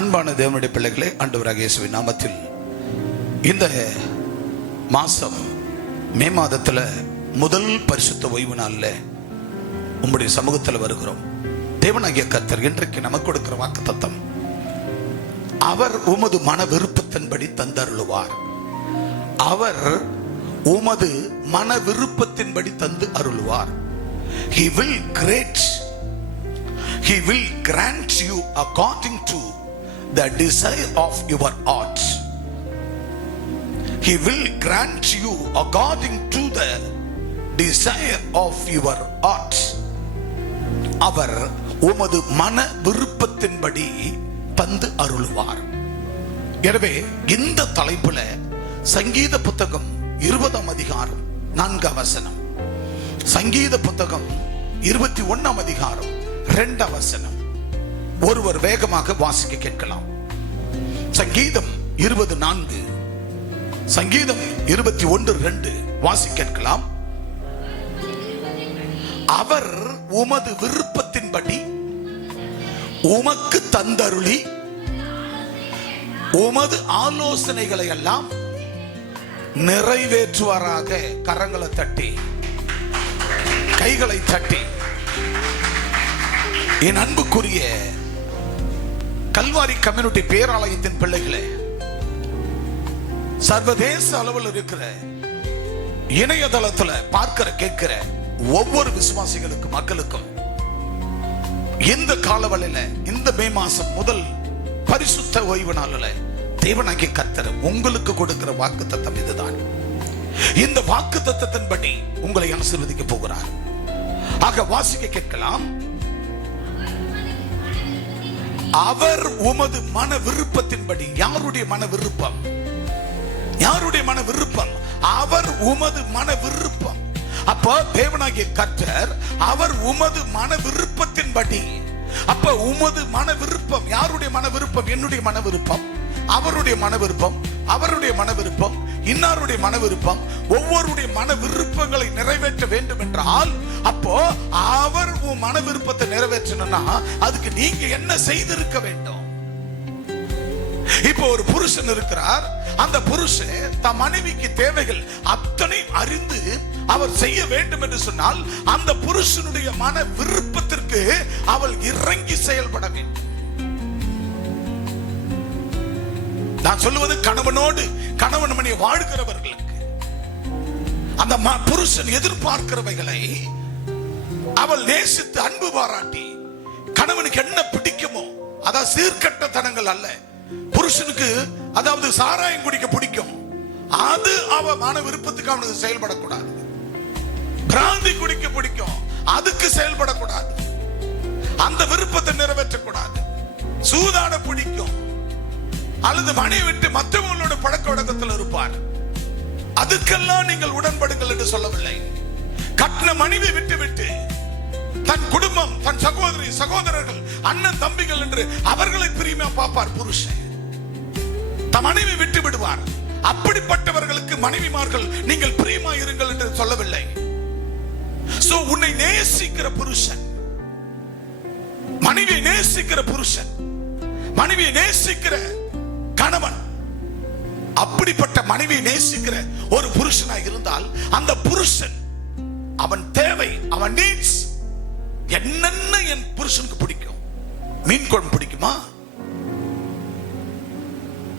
அன்பான தேவனுடைய பிள்ளைகளே, ஆண்டவராகிய இயேசுவின் நாமத்தில் இந்த மாசம் மே மாதத்துல முதல் பரிசுத்த ஓய்வு நாள்ல உம்முடைய சமூகத்தில் வருகிறோம். தேவனாகிய கர்த்தர் இன்றைக்கு நமக்கு கொடுக்கிற வாக்குத்தத்தம், அவர் உமது மன விருப்பத்தின்படி தந்தருளுவார். அவர் உமது மன விருப்பத்தின்படி தந்து அருளுவார். He will grant you according to the desire of your heart. He will grant you according to the desire of your heart. அவர் உமது மன விருப்பத்தின்படி தந்து அருளுவார். எனவே இந்த தலைப்புல சங்கீத புத்தகம் 20ஆம் அதிகாரம் 4ஆம் வசனம், சங்கீத புத்தகம் 21ஆம் அதிகாரம் 2ஆம் வசனம் ஒருவர் வேகமாக வாசிக்க கேட்கலாம். சங்கீதம் 20:4, சங்கீதம் 21:2 வாசிக்க கேட்கலாம். அவர் உமது விருப்பத்தின்படி உமக்கு தந்தருளி உமது ஆலோசனைகளை எல்லாம் நிறைவேற்றுவாராக. கரங்களை தட்டி, கைகளை தட்டி, என் அன்புக்குரிய கல்வாரி கம்யூனிட்டி பேராலயத்தின் பிள்ளைகளே, சர்வதேச அளவில் இருக்கிற இணையதளத்துல பார்க்கிற கேட்கிற ஒவ்வொரு விசுவாசிகளுக்கு மக்களுக்கும் இந்த காலவழியில இந்த மே மாசம் முதல் பரிசுத்த ஓய்வு நாளில் தேவனாகிய கர்த்தர் உங்களுக்கு கொடுக்கிற வாக்குத்தத்தம் இதுதான். இந்த வாக்குத்தத்தத்தின்படி உங்களை ஆசீர்வதிக்க போகிறார். ஆக வாசிக்க கேட்கலாம். அவர் உமது மன விருப்பத்தின்படி. யாருடைய மன விருப்பம்? யாருடைய மன விருப்பம்? அவர் உமது மன விருப்பம். அப்ப தேவனாகிய கர்த்தர் அவர் உமது மன விருப்பத்தின்படி. அப்ப உமது மன விருப்பம் யாருடைய மன விருப்பம்? என்னுடைய மன விருப்பம், அவருடைய மன விருப்பம், அவருடைய மன விருப்பம், இன்னாருடைய மன விருப்பம். ஒவ்வொருடைய மன விருப்பங்களை நிறைவேற்ற வேண்டும் என்றால், அப்போ அவர் உன் மன விருப்பத்தை நிறைவேற்றணும்னா அதுக்கு நீங்க என்ன செய்திருக்க வேண்டும்? இப்போ ஒரு புருஷன் இருக்கிறார். அந்த புருஷன் தன் மனைவிக்கு தேவைகள் அத்தனை அறிந்து அவர் செய்ய வேண்டும் என்று சொன்னால், அந்த புருஷனுடைய மன விருப்பத்திற்கு அவள் இறங்கி செயல்பட வேண்டும். நான் சொல்லுவது கணவனோடு கணவன் மனைவி வாழ்கிறவர்களுக்கு அந்த புருஷன் எதிர்பார்க்கிறவைகளை அவள் நேசித்து அன்பு பாராட்டி, கணவனுக்கு என்ன பிடிக்குமோ, அதாவது சீர்கட்டத்தனங்கள் அல்ல. புருஷனுக்கு அதாவது சாராயம் குடிக்க பிடிக்கும், அது அவ மன விருப்பத்துக்கு அவனுக்கு செயல்படக்கூடாது. பிராந்தி குடிக்க பிடிக்கும், அதுக்கு செயல்படக்கூடாது, அந்த விருப்பத்தை நிறைவேற்றக்கூடாது. சூதாட பிடிக்கும், அல்லது மனைவி விட்டு மற்றவங்களோட பழக்க வழக்கத்தில் இருப்பார், அதுக்கெல்லாம் நீங்கள் உடன்படுங்கள் என்று சொல்லவில்லை. கட்டின மனைவி விட்டு விட்டு தன் குடும்பம், தன் சகோதரி சகோதரர்கள், அண்ணன் தம்பிகள் என்று அவர்களை பிரியமா பார்ப்பார் புருஷன். தன் மனைவி விட்டு விடுவார். அப்படிப்பட்டவர்களுக்கு மனைவிமார்கள் நீங்கள் பிரியமா இருங்கள் என்று சொல்லவில்லை. சோ உன்னை நேசிக்கிற புருஷன், மனைவியை நேசிக்கிற புருஷன், மனைவியை நேசிக்கிற கணவன், அப்படிப்பட்ட மனைவியை நேசிக்கிற ஒரு புருஷனாக இருந்தால், அந்த புருஷன் அவன் தேவை, அவன் நீட்ஸ் என்னென்ன என் புருஷனுக்கு பிடிக்கும். மீன் குழம்பு பிடிக்குமா?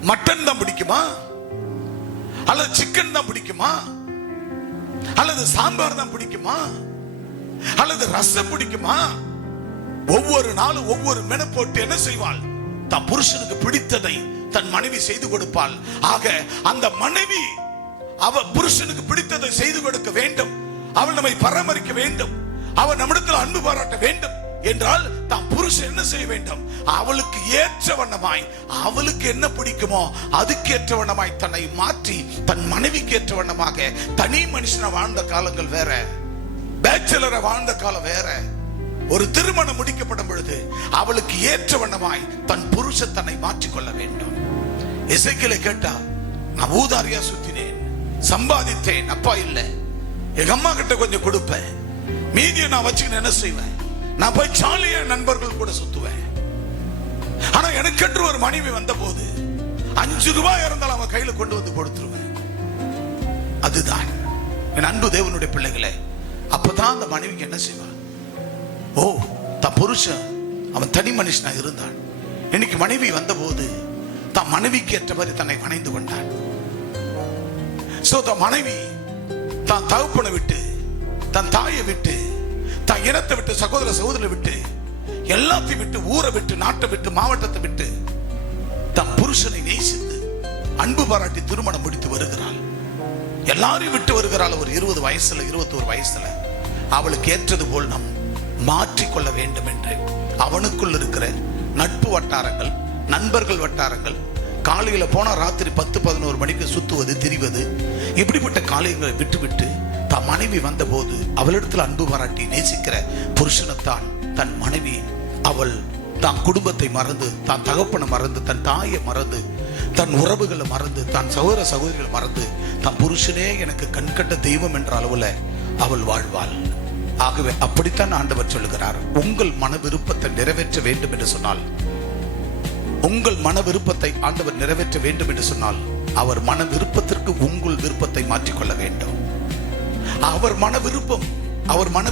மட்டன் தான் பிடிக்குமா? அல்லது சிக்கன் தான் பிடிக்குமா? அல்லது சாம்பார் தான் பிடிக்குமா? அல்லது ரசம் பிடிக்குமா? ஒவ்வொரு நாளும் ஒவ்வொரு மெனு போட்டு என்ன செய்வாள்? தன் புருஷனுக்கு பிடித்ததை தன் மனைவி செய்து கொடுப்பாள். ஆக அந்த மனைவி அவ புருஷனுக்கு பிடித்ததை செய்து கொடுக்க வேண்டும், அவள் நம்மை பராமரிக்க வேண்டும், அவள் நம்மிடத்தில் அன்பு பாராட்ட வேண்டும் என்றால் தான் புருஷன் என்ன செய்ய வேண்டும்? அவளுக்கு ஏற்ற வண்ணமாய், அவளுக்கு என்ன பிடிக்குமோ அதுக்கேற்ற வண்ணமாய் தன்னை மாற்றி தன் மனைவிக்கு ஏற்ற வண்ணமாக. தனி மனுஷனை வாழ்ந்த காலங்கள் வேற, பேச்சலரை வாழ்ந்த காலம் வேற. ஒரு திருமணம் முடிக்கப்படும் பொழுது அவளுக்கு ஏற்ற வண்ணமாய் தன் புருஷன் தன்னை மாற்றிக்கொள்ள வேண்டும். எசேக்கியேலை கேட்டா, நான் ஊதாரியா சுத்தினேன், சம்பாதித்தேன், அப்பா இல்ல, எங்க அம்மா கிட்ட கொஞ்சம் கொடுப்பேன், மீதியை நான் வச்சுக்கிட்டு என்ன செய்வேன்? நான் போய் ஜாலியா நண்பர்கள் கூட சுத்துவேன். ஆனா எனக்கென்று ஒரு மனைவி வந்த போது 5 ரூபாய் இருந்தாலும் அவன் கையில கொண்டு வந்து கொடுத்துருவேன். அதுதான் என் அன்பு தேவனுடைய பிள்ளைகளே. அப்பதான் அந்த மனைவிக்கு என்ன செய்வான்? ஓ, தன் புருஷன் அவன் தனி மனுஷனா இருந்தான். இன்னைக்கு மனைவி வந்த போது தன் மனைவிக்கு ஏற்ற மாதிரி தன்னை வணைந்து கொண்டான். தன் மனைவி தான் தகப்பனை விட்டு, தன் தாயை விட்டு, தன் இனத்தை விட்டு, சகோதர சகோதரரை விட்டு, எல்லாத்தையும் விட்டு, ஊரை விட்டு, நாட்டை விட்டு, மாவட்டத்தை விட்டு தன் புருஷனை நேசித்து அன்பு பாராட்டி திருமணம் முடித்து வருகிறாள். எல்லாரையும் விட்டு வருகிறாள். ஒரு 20 வயசுல 21 வயசுல அவளுக்கு ஏற்றது போல் நாம் மாற்றிக்கொள்ள வேண்டும் என்று அவனுக்குள் இருக்கிற நட்பு வட்டாரங்கள், நண்பர்கள் வட்டாரங்கள், காலையில போனா ராத்திரி 10-11 மணிக்கு சுத்துவது, திரிவது, இப்படிப்பட்ட காலைகளை விட்டுவிட்டு தன் மனைவி வந்த போது அவளிடத்தில் அன்பு பாராட்டி நேசிக்கிற புருஷனைத்தான் தன் மனைவி, அவள் தான் குடும்பத்தை மறந்து, தான் தகப்பனை மறந்து, தன் தாயை மறந்து, தன் உறவுகளை மறந்து, தன் சகோதர சகோதரிகளை மறந்து, தன் புருஷனே எனக்கு கண்கட்ட தெய்வம் என்ற அளவுல அவள் வாழ்வாள். ஆகவே அப்படித்தான் ஆண்டவர் சொல்லுகிறார், உங்கள் மன விருப்பத்தை நிறைவேற்ற வேண்டும் என்று சொன்னால், உங்கள் மன விருப்பத்தை ஆண்டவர் நிறைவேற்ற வேண்டும் என்று சொன்னால், அவர் மன விருப்பத்திற்கு உங்கள் விருப்பத்தை மாற்றிக்கொள்ள வேண்டும். அவர் மன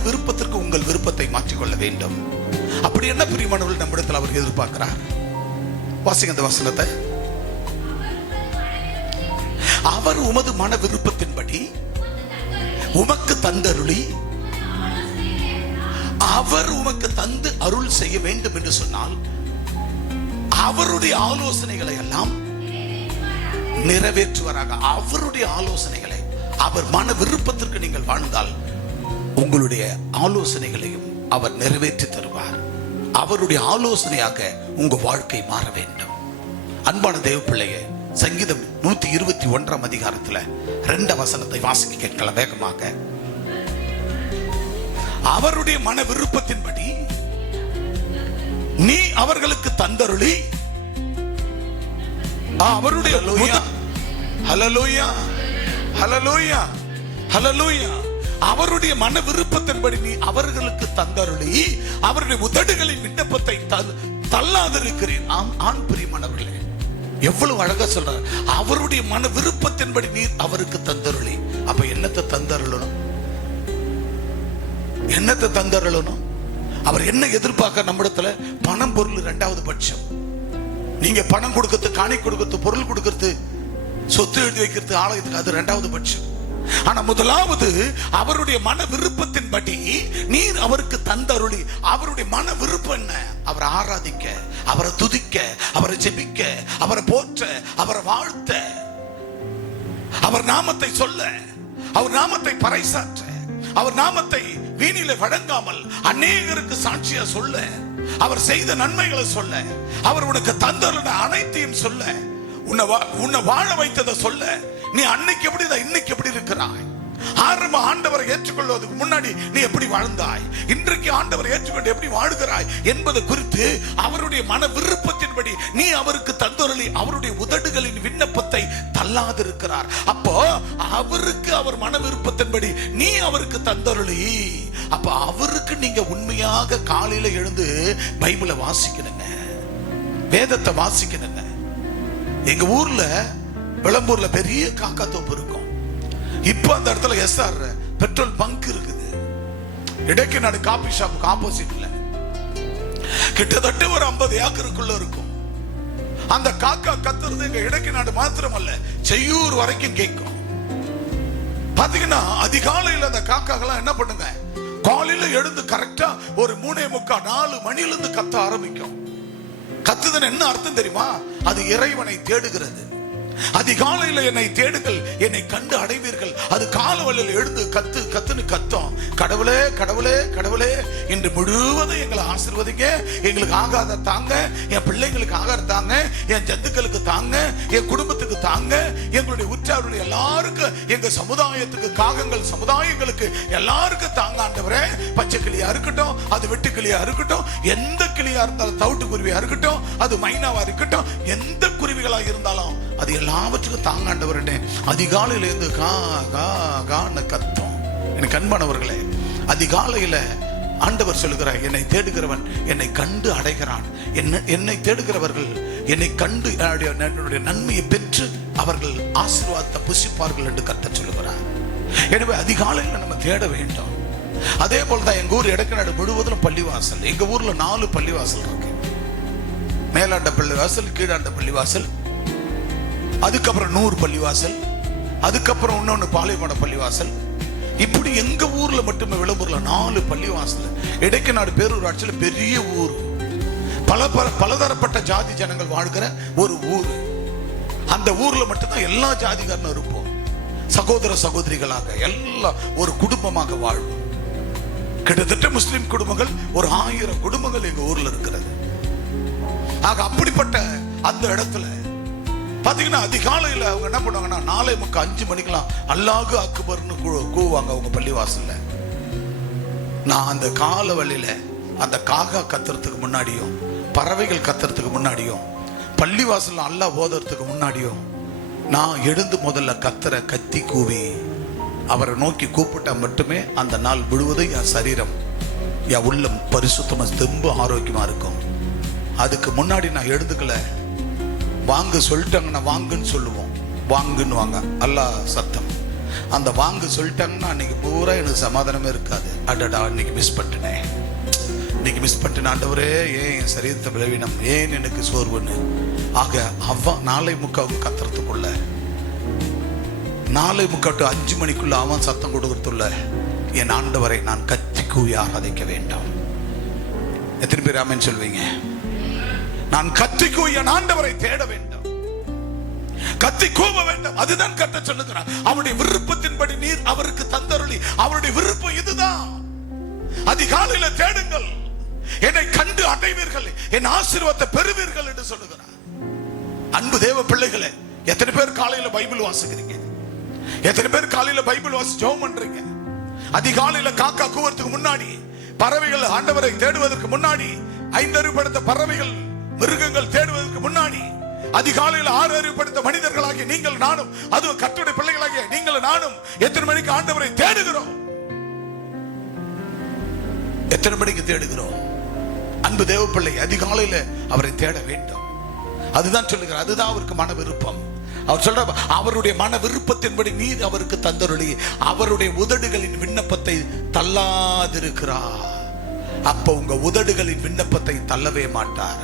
விருப்பத்திற்கு உங்கள் விருப்பத்தை மாற்றிக்கொள்ள வேண்டும். அப்படி என்ன பிரியமானவர்கள் நம்மிடத்தில் அவர் எதிர்பார்க்கிறார்? வாசிங்க அந்த வசனத்தை. அவர் உமது மன விருப்பத்தின்படி உமக்கு தந்தருளி, அவர் உமக்கு தந்து அருள் செய்ய வேண்டும் என்று சொன்னால், அவருடைய ஆலோசனைகளை எல்லாம் நிறைவேற்றுவாராக. அவருடைய ஆலோசனைகளை, அவர் மன விருப்பத்திற்கு நீங்கள் வாழ்ந்தால் உங்களுடைய ஆலோசனைகளையும் அவர் நிறைவேற்றி தருவார். அவருடைய ஆலோசனையாக உங்க வாழ்க்கை மாற வேண்டும். அன்பான தேவ பிள்ளையே, சங்கீதம் 121 அதிகாரத்துல 2 வசனத்தை வாசிக்க கேட்கலாம் வேகமாக. அவருடைய மன விருப்பத்தின்படி நீ அவர்களுக்கு தந்தருளி, அவருடைய ஹல்லேலூயா ஹல்லேலூயா ஹல்லேலூயா, அவருடைய மன விருப்பத்தின்படி நீ அவர்களுக்கு தந்தருளி, அவருடைய உதடுகளின் விண்ணப்பத்தை தள்ளாதிருக்கிறேன். ஆண் பிரியமானவர்களே, எவ்வளவு அழகா சொல்றார். அவருடைய மன விருப்பத்தின்படி நீ அவருக்கு தந்தருளி. அப்ப என்னத்தை தந்தருளணும்? என்னத்தை தந்தருளணும்? அவர் என்ன எதிர்பார்க்க நம்மிடத்துல? பணம் பொருள் 2வது பட்சம். நீங்க பணம் கொடுக்கிறது, காணி கொடுக்கிறது, பொருள் கொடுக்கிறது, சொத்து எழுதி வைக்கிறது ஆலயத்துக்கு, அது 2வது பட்சம். ஆனா முதலாவது அவருடைய மன விருப்பத்தின்படி நீர் அவருக்கு தந்தருளி. அவருடைய மன விருப்பம் என்ன? அவரை ஆராதிக்க, அவரை துதிக்க, அவரை ஜெபிக்க, அவரை போற்ற, அவரை வாழ்த்த, அவர் நாமத்தை சொல்ல, அவர் நாமத்தை பறைசாற்ற, அவர் நாமத்தை வீணில வழங்காமல் அநேகருக்கு சாட்சியா சொல்ல, அவர் செய்த நன்மைகளை சொல்ல, அவர் உனக்கு தந்தருள அனைத்தையும் சொல்ல, உன்னை வாழ வைத்ததை சொல்ல. நீ அன்னைக்கு எப்படி இன்னைக்கு எப்படி இருக்கிறாய்? ஆரம்ப ஆண்டவரை ஏற்றுக்கொள்வதற்கு முன்னாடி நீ எப்படி வாழ்ந்தாய், இன்றைக்கு ஆண்டவரை ஏற்றுக்கொண்டு எப்படி வாழ்கிறாய் என்பது குறித்து அவருடைய மன விருப்பத்தின்படி நீ அவருக்கு தந்தருளி, அவருடைய உதடுகளின் விண்ணப்பத்தை தள்ளாதிருக்கிறார். அப்போ அவருக்கு, அவர் மன விருப்பத்தின்படி நீ அவருக்கு தந்தருளி. அப்ப அவருக்கு நீங்க உண்மையாக காலையில எழுந்து பைபிளை வாசிக்கணுங்க, வேதத்தை வாசிக்கணுங்க. எங்க ஊர்ல விளம்பூர்ல பெரிய காக்கா தோப்பு இருக்கும். இப்ப அந்த இடத்துல எஸ்ஆர் பெட்ரோல் பங்க் இருக்குது. இடைக்கு நாடு காபி ஷாப்புக்கு ஆப்போசிட்ல கிட்டத்தட்ட ஒரு 50 ஏக்கருக்குள்ள இருக்கும். அந்த காக்கா கத்துறது எங்க இடைக்கு நாடு மாத்திரம் அல்ல, செய்யூர் வரைக்கும் கேட்கும். பாத்தீங்கன்னா அதிகாலையில் அந்த காக்காக்கெல்லாம் என்ன பண்ணுங்க, காலையில எழுந்து கரெக்டா ஒரு 3:45-4 மணில இருந்து கத்த ஆரம்பிக்கும். கத்துதுன்னு என்ன அர்த்தம் தெரியுமா? அது இறைவனை தேடுகிறது. அதிகாலையில் என்னை தேடுங்கள், என்னை கண்டு அடைவீர்கள். அது காலவெளியில் எழுந்து கத்துன்னு கத்தும். கடவுளே கடவுளே கடவுளே, இன்று முழுவதும் எங்களை ஆசீர்வதிங்க, எங்களுக்கு ஆகாத தாங்க, என் பிள்ளைங்களுக்கு ஆகாரம் தாங்க, என் ஜந்துக்களுக்கு தாங்க, என் குடும்பத்துக்கு தாங்க, எங்களுடைய உற்றாருடைய எல்லாருக்கும், எங்க சமுதாயத்துக்கு, காகங்கள் சமுதாயங்களுக்கு எல்லாருக்கும் தாங்க ஆண்டவரே. பச்சை கிளியா இருக்கட்டும், அது வெட்டு கிளியா இருக்கட்டும், எந்த கிளியா இருந்தாலும், தவிட்டு குருவியா இருக்கட்டும், அது மைனாவா இருக்கட்டும், எந்த குருவிகளா இருந்தாலும் அது எல்லாவற்றுக்கும் தாங்க ஆண்டவரே. அதிகாலையில இருந்து கா கா கான்னு கத்தும். எனக்கு அன்பானவர்களே, அதிகாலையில ஆண்டவர் சொல்லுகிறார், என்னை தேடுகிறவன் என்னை கண்டு அடைகிறான். என்னை தேடுகிறவர்கள் என்னை கண்டு என்னுடைய நன்மையை பெற்று அவர்கள் ஆசீர்வாதத்தை புசிப்பார்கள் என்று கர்த்தர் சொல்லுகிறார். எனவே அதிகாலையில் நம்ம தேட வேண்டும். அதே போலதான் எங்க ஊர் எடக்கநாடு முழுவதும் பள்ளிவாசல். எங்க ஊர்ல 4 பள்ளிவாசல் இருக்கு. மேலாண்ட பள்ளிவாசல், கீழாண்ட பள்ளிவாசல், அதுக்கப்புறம் 100 பள்ளிவாசல், அதுக்கப்புறம் இன்னொன்னு பாளையமோட பள்ளிவாசல். இப்படி எங்க ஊர்ல மட்டுமே விளம்பூர்ல 4 பள்ளிவாசல். எடக்கநாடு பேரூராட்சியில பெரிய ஊர், பலதரப்பட்ட ஜாதி ஜனங்கள் வாழ்கிற ஒரு ஊர். அந்த ஊர்ல மட்டும்தான் எல்லா ஜாதிகாரனும் இருப்போம். சகோதர சகோதரிகளாக எல்லாம் ஒரு குடும்பமாக வாழ்வோம். கிட்டத்தட்ட முஸ்லிம் குடும்பங்கள் ஒரு 1000 குடும்பங்கள் எங்க ஊர்ல இருக்கிறது. ஆக அப்படிப்பட்ட அந்த இடத்துல பாத்தீங்கன்னா அதிகாலையில் அவங்க என்ன பண்ணுவாங்கன்னா 4:45 5 மணிக்கெல்லாம் அல்லாஹு அக்பர்னு கூவாங்க அவங்க பள்ளிவாசல்ல. நான் அந்த கால வழியில அந்த காகா கத்துறதுக்கு முன்னாடியும் பறவைகள் கத்துறதுக்கு முன்னாடியும் பள்ளிவாசல்ல அல்லாஹ் ஓதுறதுக்கு முன்னாடியும் நான் எழுந்து முதல்ல கத்தி கூவி அவரை நோக்கி கூப்பிட்டா மட்டுமே அந்த நாள் முழுவதும் என் சரீரம், என் உள்ளம் பரிசுத்தமா ரொம்ப ஆரோக்கியமா இருக்கும். அதுக்கு முன்னாடி நான் எழுந்துக்கல. வாங்க சொல்லிட்டாங்கன்னா வாங்குன்னு சொல்லுவோம், வாங்குன்னு வாங்க அல்லாஹ் சத்தம். அந்த வாங்க சொல்லிட்டாங்கன்னா அன்னைக்கு பூரா எனக்கு சமாதானமே இருக்காது. அடடா இன்னைக்கு மிஸ் பண்ணிட்டேன், இன்னைக்கு மிஸ் பண்ணிட்டேன் ஆண்டவரே, ஏன் என் சரீரத்தை விளைவினம், ஏன் எனக்கு சோர்வுன்னு. ஆக 4:45 கத்துறதுக்குள்ள 4:45 to 5 மணிக்குள்ள அவன் சத்தம் கொடுக்கறதுள்ள என் ஆண்டவரை நான் கத்தி கூவி ஆராதிக்க வேண்டும். எத்தனை பேர் ஆமென் சொல்வீங்க? நான் கத்தி கூவி என் ஆண்டவரை தேட வேண்டும், கத்தி கூவ வேண்டும். அதுதான் கர்த்தர் சொல்லுகிறார். அவருடைய விருப்பத்தின்படி நீர் அவருக்கு தந்தருளி. அவருடைய விருப்பம் இதுதான். அதிகாலையில தேடுங்கள், என்னை கண்டு அடைவீர்கள், என் ஆசீர்வாதத்தை பெறுவீர்கள் என்று சொல்லுகிறார். அன்பு தேவ பிள்ளைகளே, எத்தனை பேர் காலையில பைபிள் வாசிக்கிறீங்க? எத்தனை பேர் காலையில பைபிள் வாசி ஜெபம் பண்றீங்க? அதிகாலையில காக்கா கூவறதுக்கு முன்னாடி, பறவைகள் ஆண்டவரை தேடுவதற்கு முன்னாடி, 5 அறிவு படைத்த பறவைகள் மிருகங்கள் தேடுவதற்கு முன்னாடி, அதிகாலையில் 6 அறிவு படைத்த மனிதர்களாகிய நீங்கள் நானும், அதுவும் கர்த்தருடைய பிள்ளைகளாகிய நீங்கள் நானும் எத்தனை மணிக்கு ஆண்டவரை தேடுகிறோம்? எத்தனை மணிக்கு தேடுகிறோம்? அன்பு தேவ பிள்ளை, அதிகாலையில அவரை தேட வேண்டும். அதுதான் சொல்லுகிறார், அதுதான் அவருக்கு மன விருப்பம். அவர் சொல்ற அவருடைய மன விருப்பத்தின்படி நீர் அவருக்கு தந்தருளி அவருடைய உதடுகளின் விண்ணப்பத்தை தள்ளாதிருக்கிறார். அப்ப உங்க உதடுகளின் விண்ணப்பத்தை தள்ளவே மாட்டார்.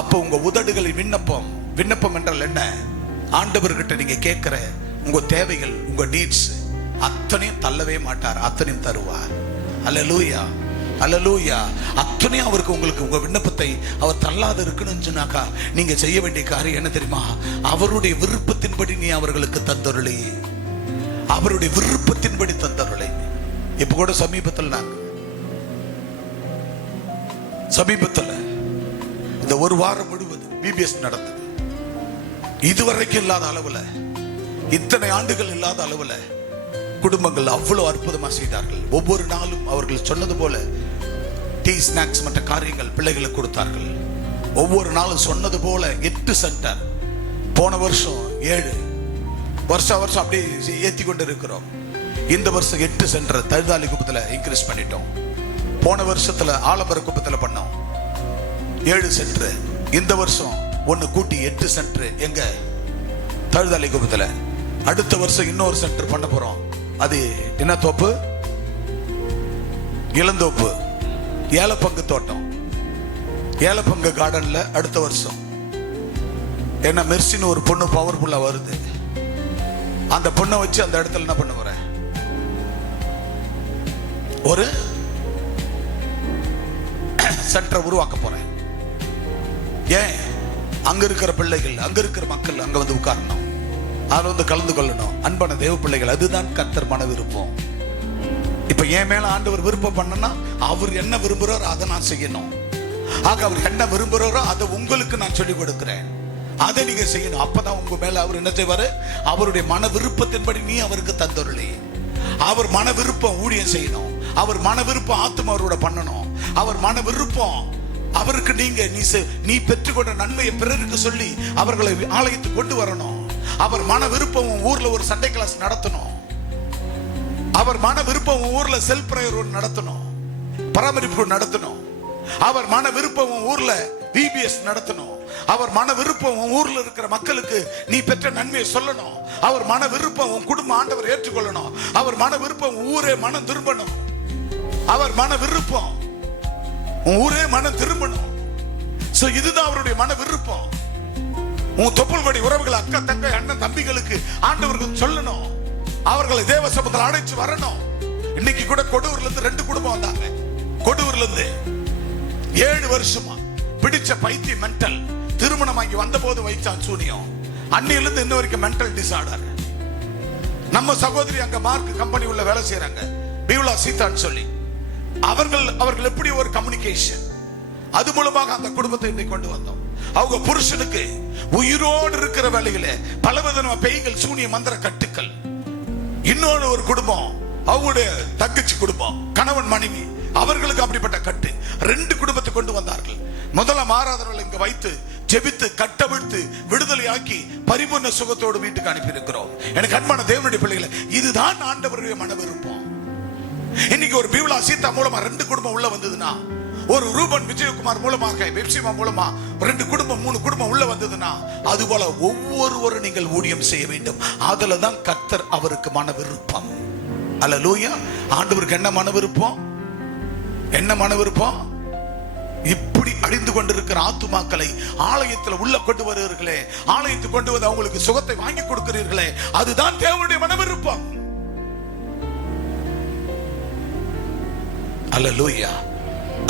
அப்ப உங்க உதடுகளின் விண்ணப்பம் என்றால் என்ன? ஆண்டவர்கிட்ட நீங்க கேட்கிற உங்க தேவைகள், உங்க நீட்ஸ் அத்தனையும் தள்ளவே மாட்டார், அத்தனையும் தருவார். அல்லேலூயா, அல்லேலூயா. அத்தனையும் அவருக்கு உங்களுக்கு உங்க விண்ணப்பத்தை அவர் தள்ளாத இருக்கணும்னு சொன்னாக்கா நீங்க செய்ய வேண்டிய காரியம் என்ன தெரியுமா? அவருடைய விருப்பத்தின்படி நீ அவர்களுக்கு தந்தருளி, அவருடைய விருப்பத்தின்படி தந்தருளி. இப்ப கூட சமீபத்தில் இந்த 1 வாரம் முழுவதும் பிபிஎஸ் நடந்தது. இதுவரைக்கும் இல்லாத அளவுல, இத்தனை ஆண்டுகள் இல்லாத அளவுல குடும்பங்கள் அவ்வளவு அற்புதமா செய்தார்கள். ஒவ்வொரு நாளும் அவர்கள் சொன்னது போல டீ, ஸ்நாக்ஸ் மற்ற காரியங்கள் பிள்ளைகளுக்கு கொடுத்தார்கள். ஒவ்வொரு நாளும் சொன்னது போல 8 சென்டர். போன வருஷம் 7, வருஷம் அப்படியே ஏத்தி கொண்டு இருக்கிறோம். இந்த வருஷம் 8 சென்டர் தழுதாலி குப்பத்துல இன்க்ரீஸ் பண்ணிட்டோம். போன வருஷத்துல ஆலம்பர குப்பத்துல பண்ணோம் 7 சென்டர். இந்த வருஷம் 1 கூட்டி 8 சென்டர் எங்க தழுதாலி குப்பத்துல. அடுத்த வருஷம் இன்னொரு சென்டர் பண்ண போறோம். அது என்ன தோப்பு? இளந்தோப்பு, ஏலப்பங்கு தோட்டம், ஏலப்பங்கு கார்டன்ல அடுத்த வருஷம். என்ன மெர்சின்னு ஒரு பொண்ணு பவர்ஃபுல்லா வருது. அந்த பொண்ணை வச்சு அந்த இடத்துல என்ன பண்ண போறேன்? ஒரு சென்டர் உருவாக்க போறேன். ஏன்? அங்க இருக்கிற பிள்ளைகள், அங்க இருக்கிற மக்கள் அங்க வந்து உட்காரணும், அதுல வந்து கலந்து கொள்ளணும். அன்பான தேவ பிள்ளைகள், அதுதான் கர்த்தர் மன விருப்பம். இப்ப என் மேல ஆண்டவர் விருப்பம் பண்ணனா அவர் என்ன விரும்புறாரோ அதை நான் செய்யணும். ஆக அவர் என்ன விரும்புறாரோ அதை உங்களுக்கு நான் சொல்லிக் கொடுக்கிறேன், அதை நீங்க செய்யணும். அப்பதான் உங்க மேல அவர் என்ன செய்வாரு? அவருடைய மன விருப்பத்தின்படி நீ அவருக்கு தந்தருளி. அவர் மன விருப்பம் ஊழியம் செய்யணும், அவர் மன விருப்பம் ஆத்துமாரோட பண்ணணும், அவர் மன விருப்பம் அவருக்கு நீ பெற்றுக்கொண்ட நன்மையை பிறருக்கு சொல்லி அவர்களை ஆலயத்துக்கு கொண்டு வரணும். அவர் மன விருப்பம் ஊர்ல ஒரு சண்டே கிளாஸ் நடத்தணும். அவர் மன விருப்பம் ஊர்ல செல்ஃப் பிரேயர் நடத்தணும். பராமரிப்பு நடத்தணும். அவர் மன விருப்பம் ஊர்ல VBS நடத்தணும். அவர் மன விருப்பம் ஊர்ல இருக்கிற மக்களுக்கு நீ பெற்ற நன்மையை சொல்லணும். அவர் மன விருப்பம் உன் குடும்ப ஆண்டவர் ஏற்றுக்கொள்ளணும். அவர் மன விருப்பம் ஊரே மனம் திரும்பணும். அவர் மன விருப்பம் ஊரே மனம் திரும்பணும். சோ இதுதான் அவருடைய மன விருப்பம். உன் தொப்புள்கொடி உறவுகள், அக்கா தங்கை அண்ணன் தம்பிகளுக்கு ஆண்டவர்கள் சொல்லணும். அவர்களை தேவ சமூகத்தில் அழைச்சு வரணும். இன்னைக்கு கூட கொடுவூர்ல இருந்து 2 குடும்பம் வந்தாங்க. கொடுவூர்ல இருந்து 7 வருஷமா பிடிச்ச பைத்தியம், மென்டல். திருமணம் ஆகி வந்த போது வைச்சான் சூனியம். அன்னையில இருந்து இன்ன வரைக்கும் மென்டல் டிசார்டர். நம்ம சகோதரி அங்க மார்க் கம்பெனி உள்ள வேலை செய்யறாங்க, பியூலா சீதான்னு சொல்லி. அவர்கள் எப்படி ஒரு கம்யூனிகேஷன், அது மூலமாக அந்த குடும்பத்தை இன்னைக்கு கொண்டு வந்தோம். அவங்க புருஷனுக்கு உயிரோடு இருக்கிற வேலையில பலவிதமான பேய்கள், சூனிய மந்திர கட்டுக்கள். இன்னொரு ஒரு குடும்பம், அவங்களுடைய தங்கச்சி குடும்பம், கணவன் மனைவி, அவர்களுக்கு அப்படிப்பட்ட கட்டு. 2 குடும்பத்தை கொண்டு வந்தார்கள். முதல்ல ஆராதனைகள் இங்க வைத்து ஜெபித்து கட்டவிழ்த்து விடுதலையாக்கி பரிபூர்ண சுகத்தோடு வீட்டுக்கு அனுப்பி இருக்கிறோம். எனக்கு அன்பான தேவனுடைய பிள்ளைகளை, இதுதான் ஆண்டவருடைய மன விருப்பம். இன்னைக்கு ஒரு பியூலா சீதா மூலமா 2 குடும்பம் உள்ள வந்ததுன்னா, ஒரு ரூபன் விஜயகுமார் மூலமாக, வெப்சிமா மூலமா 2 குடும்பம் 3 குடும்பம் உள்ள வந்ததுன்னா, அது போல ஒவ்வொருவரும் நீங்கள் ஊழியம் செய்ய வேண்டும். அதுலதான் கர்த்தர் அவருக்கு மன விருப்பம். அல்லேலூயா. ஆண்டவருக்கு என்ன மன விருப்பம்? என்ன மன விருப்பம்? இப்படி அழிந்து கொண்டிருக்கிற ஆத்துமாக்களை ஆலயத்தில் உள்ள கொண்டு வருகிறீர்களே, ஆலயத்துக்கு கொண்டு வந்து அவங்களுக்கு சுகத்தை வாங்கி கொடுக்கிறீர்களே, அதுதான் தேவனுடைய மன விருப்பம். அல்லேலூயா,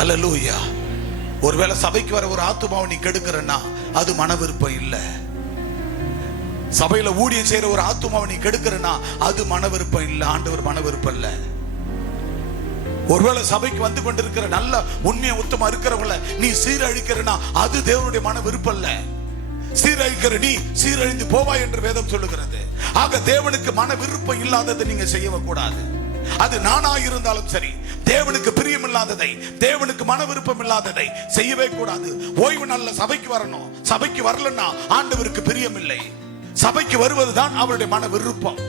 அல்லேலூயா. ஒருவேளை சபைக்கு வர ஒரு ஆத்துமாவை நீ கெடுக்கிறன்னா அது மன விருப்பம் இல்ல. சபையில ஊழியம் செய்யற ஒரு ஆத்துமாவை நீ கெடுக்கிறன்னா அது மன விருப்பம் இல்ல. ஆண்டவர் மன விருப்பம் இல்ல. ஒருவேளை சபைக்கு வந்து கொண்டிருக்கிற நல்ல உண்மையை உத்தமா இருக்கிறவங்கள நீ சீரழிக்கிறனா அது தேவனுடைய மன விருப்பம் இல்ல. சீரழிக்கிற நீ சீரழிந்து போவாய் என்று வேதம் சொல்லுகிறது. ஆக தேவனுக்கு மன விருப்பம் இல்லாததை நீங்க செய்யவே கூடாது. அது நானா இருந்தாலும் சரி, தேவனுக்கு பிரியம் இல்லாததை, தேவனுக்கு மன விருப்பம் இல்லாததை செய்யவே கூடாது. ஓய்வு நாள்ல சபைக்கு வரணும். சபைக்கு வரலன்னா ஆண்டவருக்கு பிரியம் இல்லை. சபைக்கு வருவதுதான் அவருடைய மன விருப்பம்.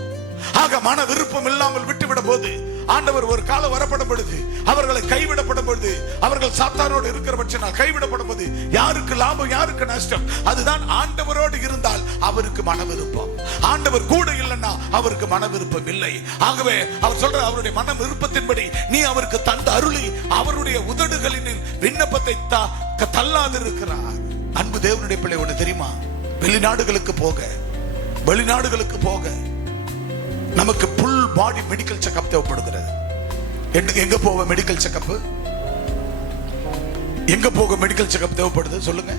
ஆக மன விருப்பம் இல்லாமல் விட்டுவிடும் போது ஆண்டவர் ஒரு காலம் வரப்படும் பொழுது, அவர்களை கைவிடப்படும் பொழுது, அவர்கள் சாத்தானோடு இருக்கிற பட்சத்தில் கைவிடப்படும் போது யாருக்கு லாபம், யாருக்கு நஷ்டம்? அதுதான் ஆண்டவரோடு இருந்தால் அவருக்கு மன விருப்பம். ஆண்டவர் கூட இல்லைன்னா அவருக்கு மன விருப்பம் இல்லை. ஆகவே அவர் சொல்ற அவருடைய மன விருப்பத்தின்படி நீ அவருக்கு தந்த அருளி அவருடைய உதடுகளின் விண்ணப்பத்தை தள்ளாது இருக்கிறார். அன்பு தேவனுடைய பிள்ளை, ஒண்ணு தெரியுமா? வெளிநாடுகளுக்கு போக நமக்கு புல் பாடி மெடிக்கல் செக்அப் தேவைப்படுகிறது. எங்க போக மெடிக்கல் செக்அப்? எங்க போக மெடிக்கல் செக்அப் தேவைப்படுது சொல்லுங்க?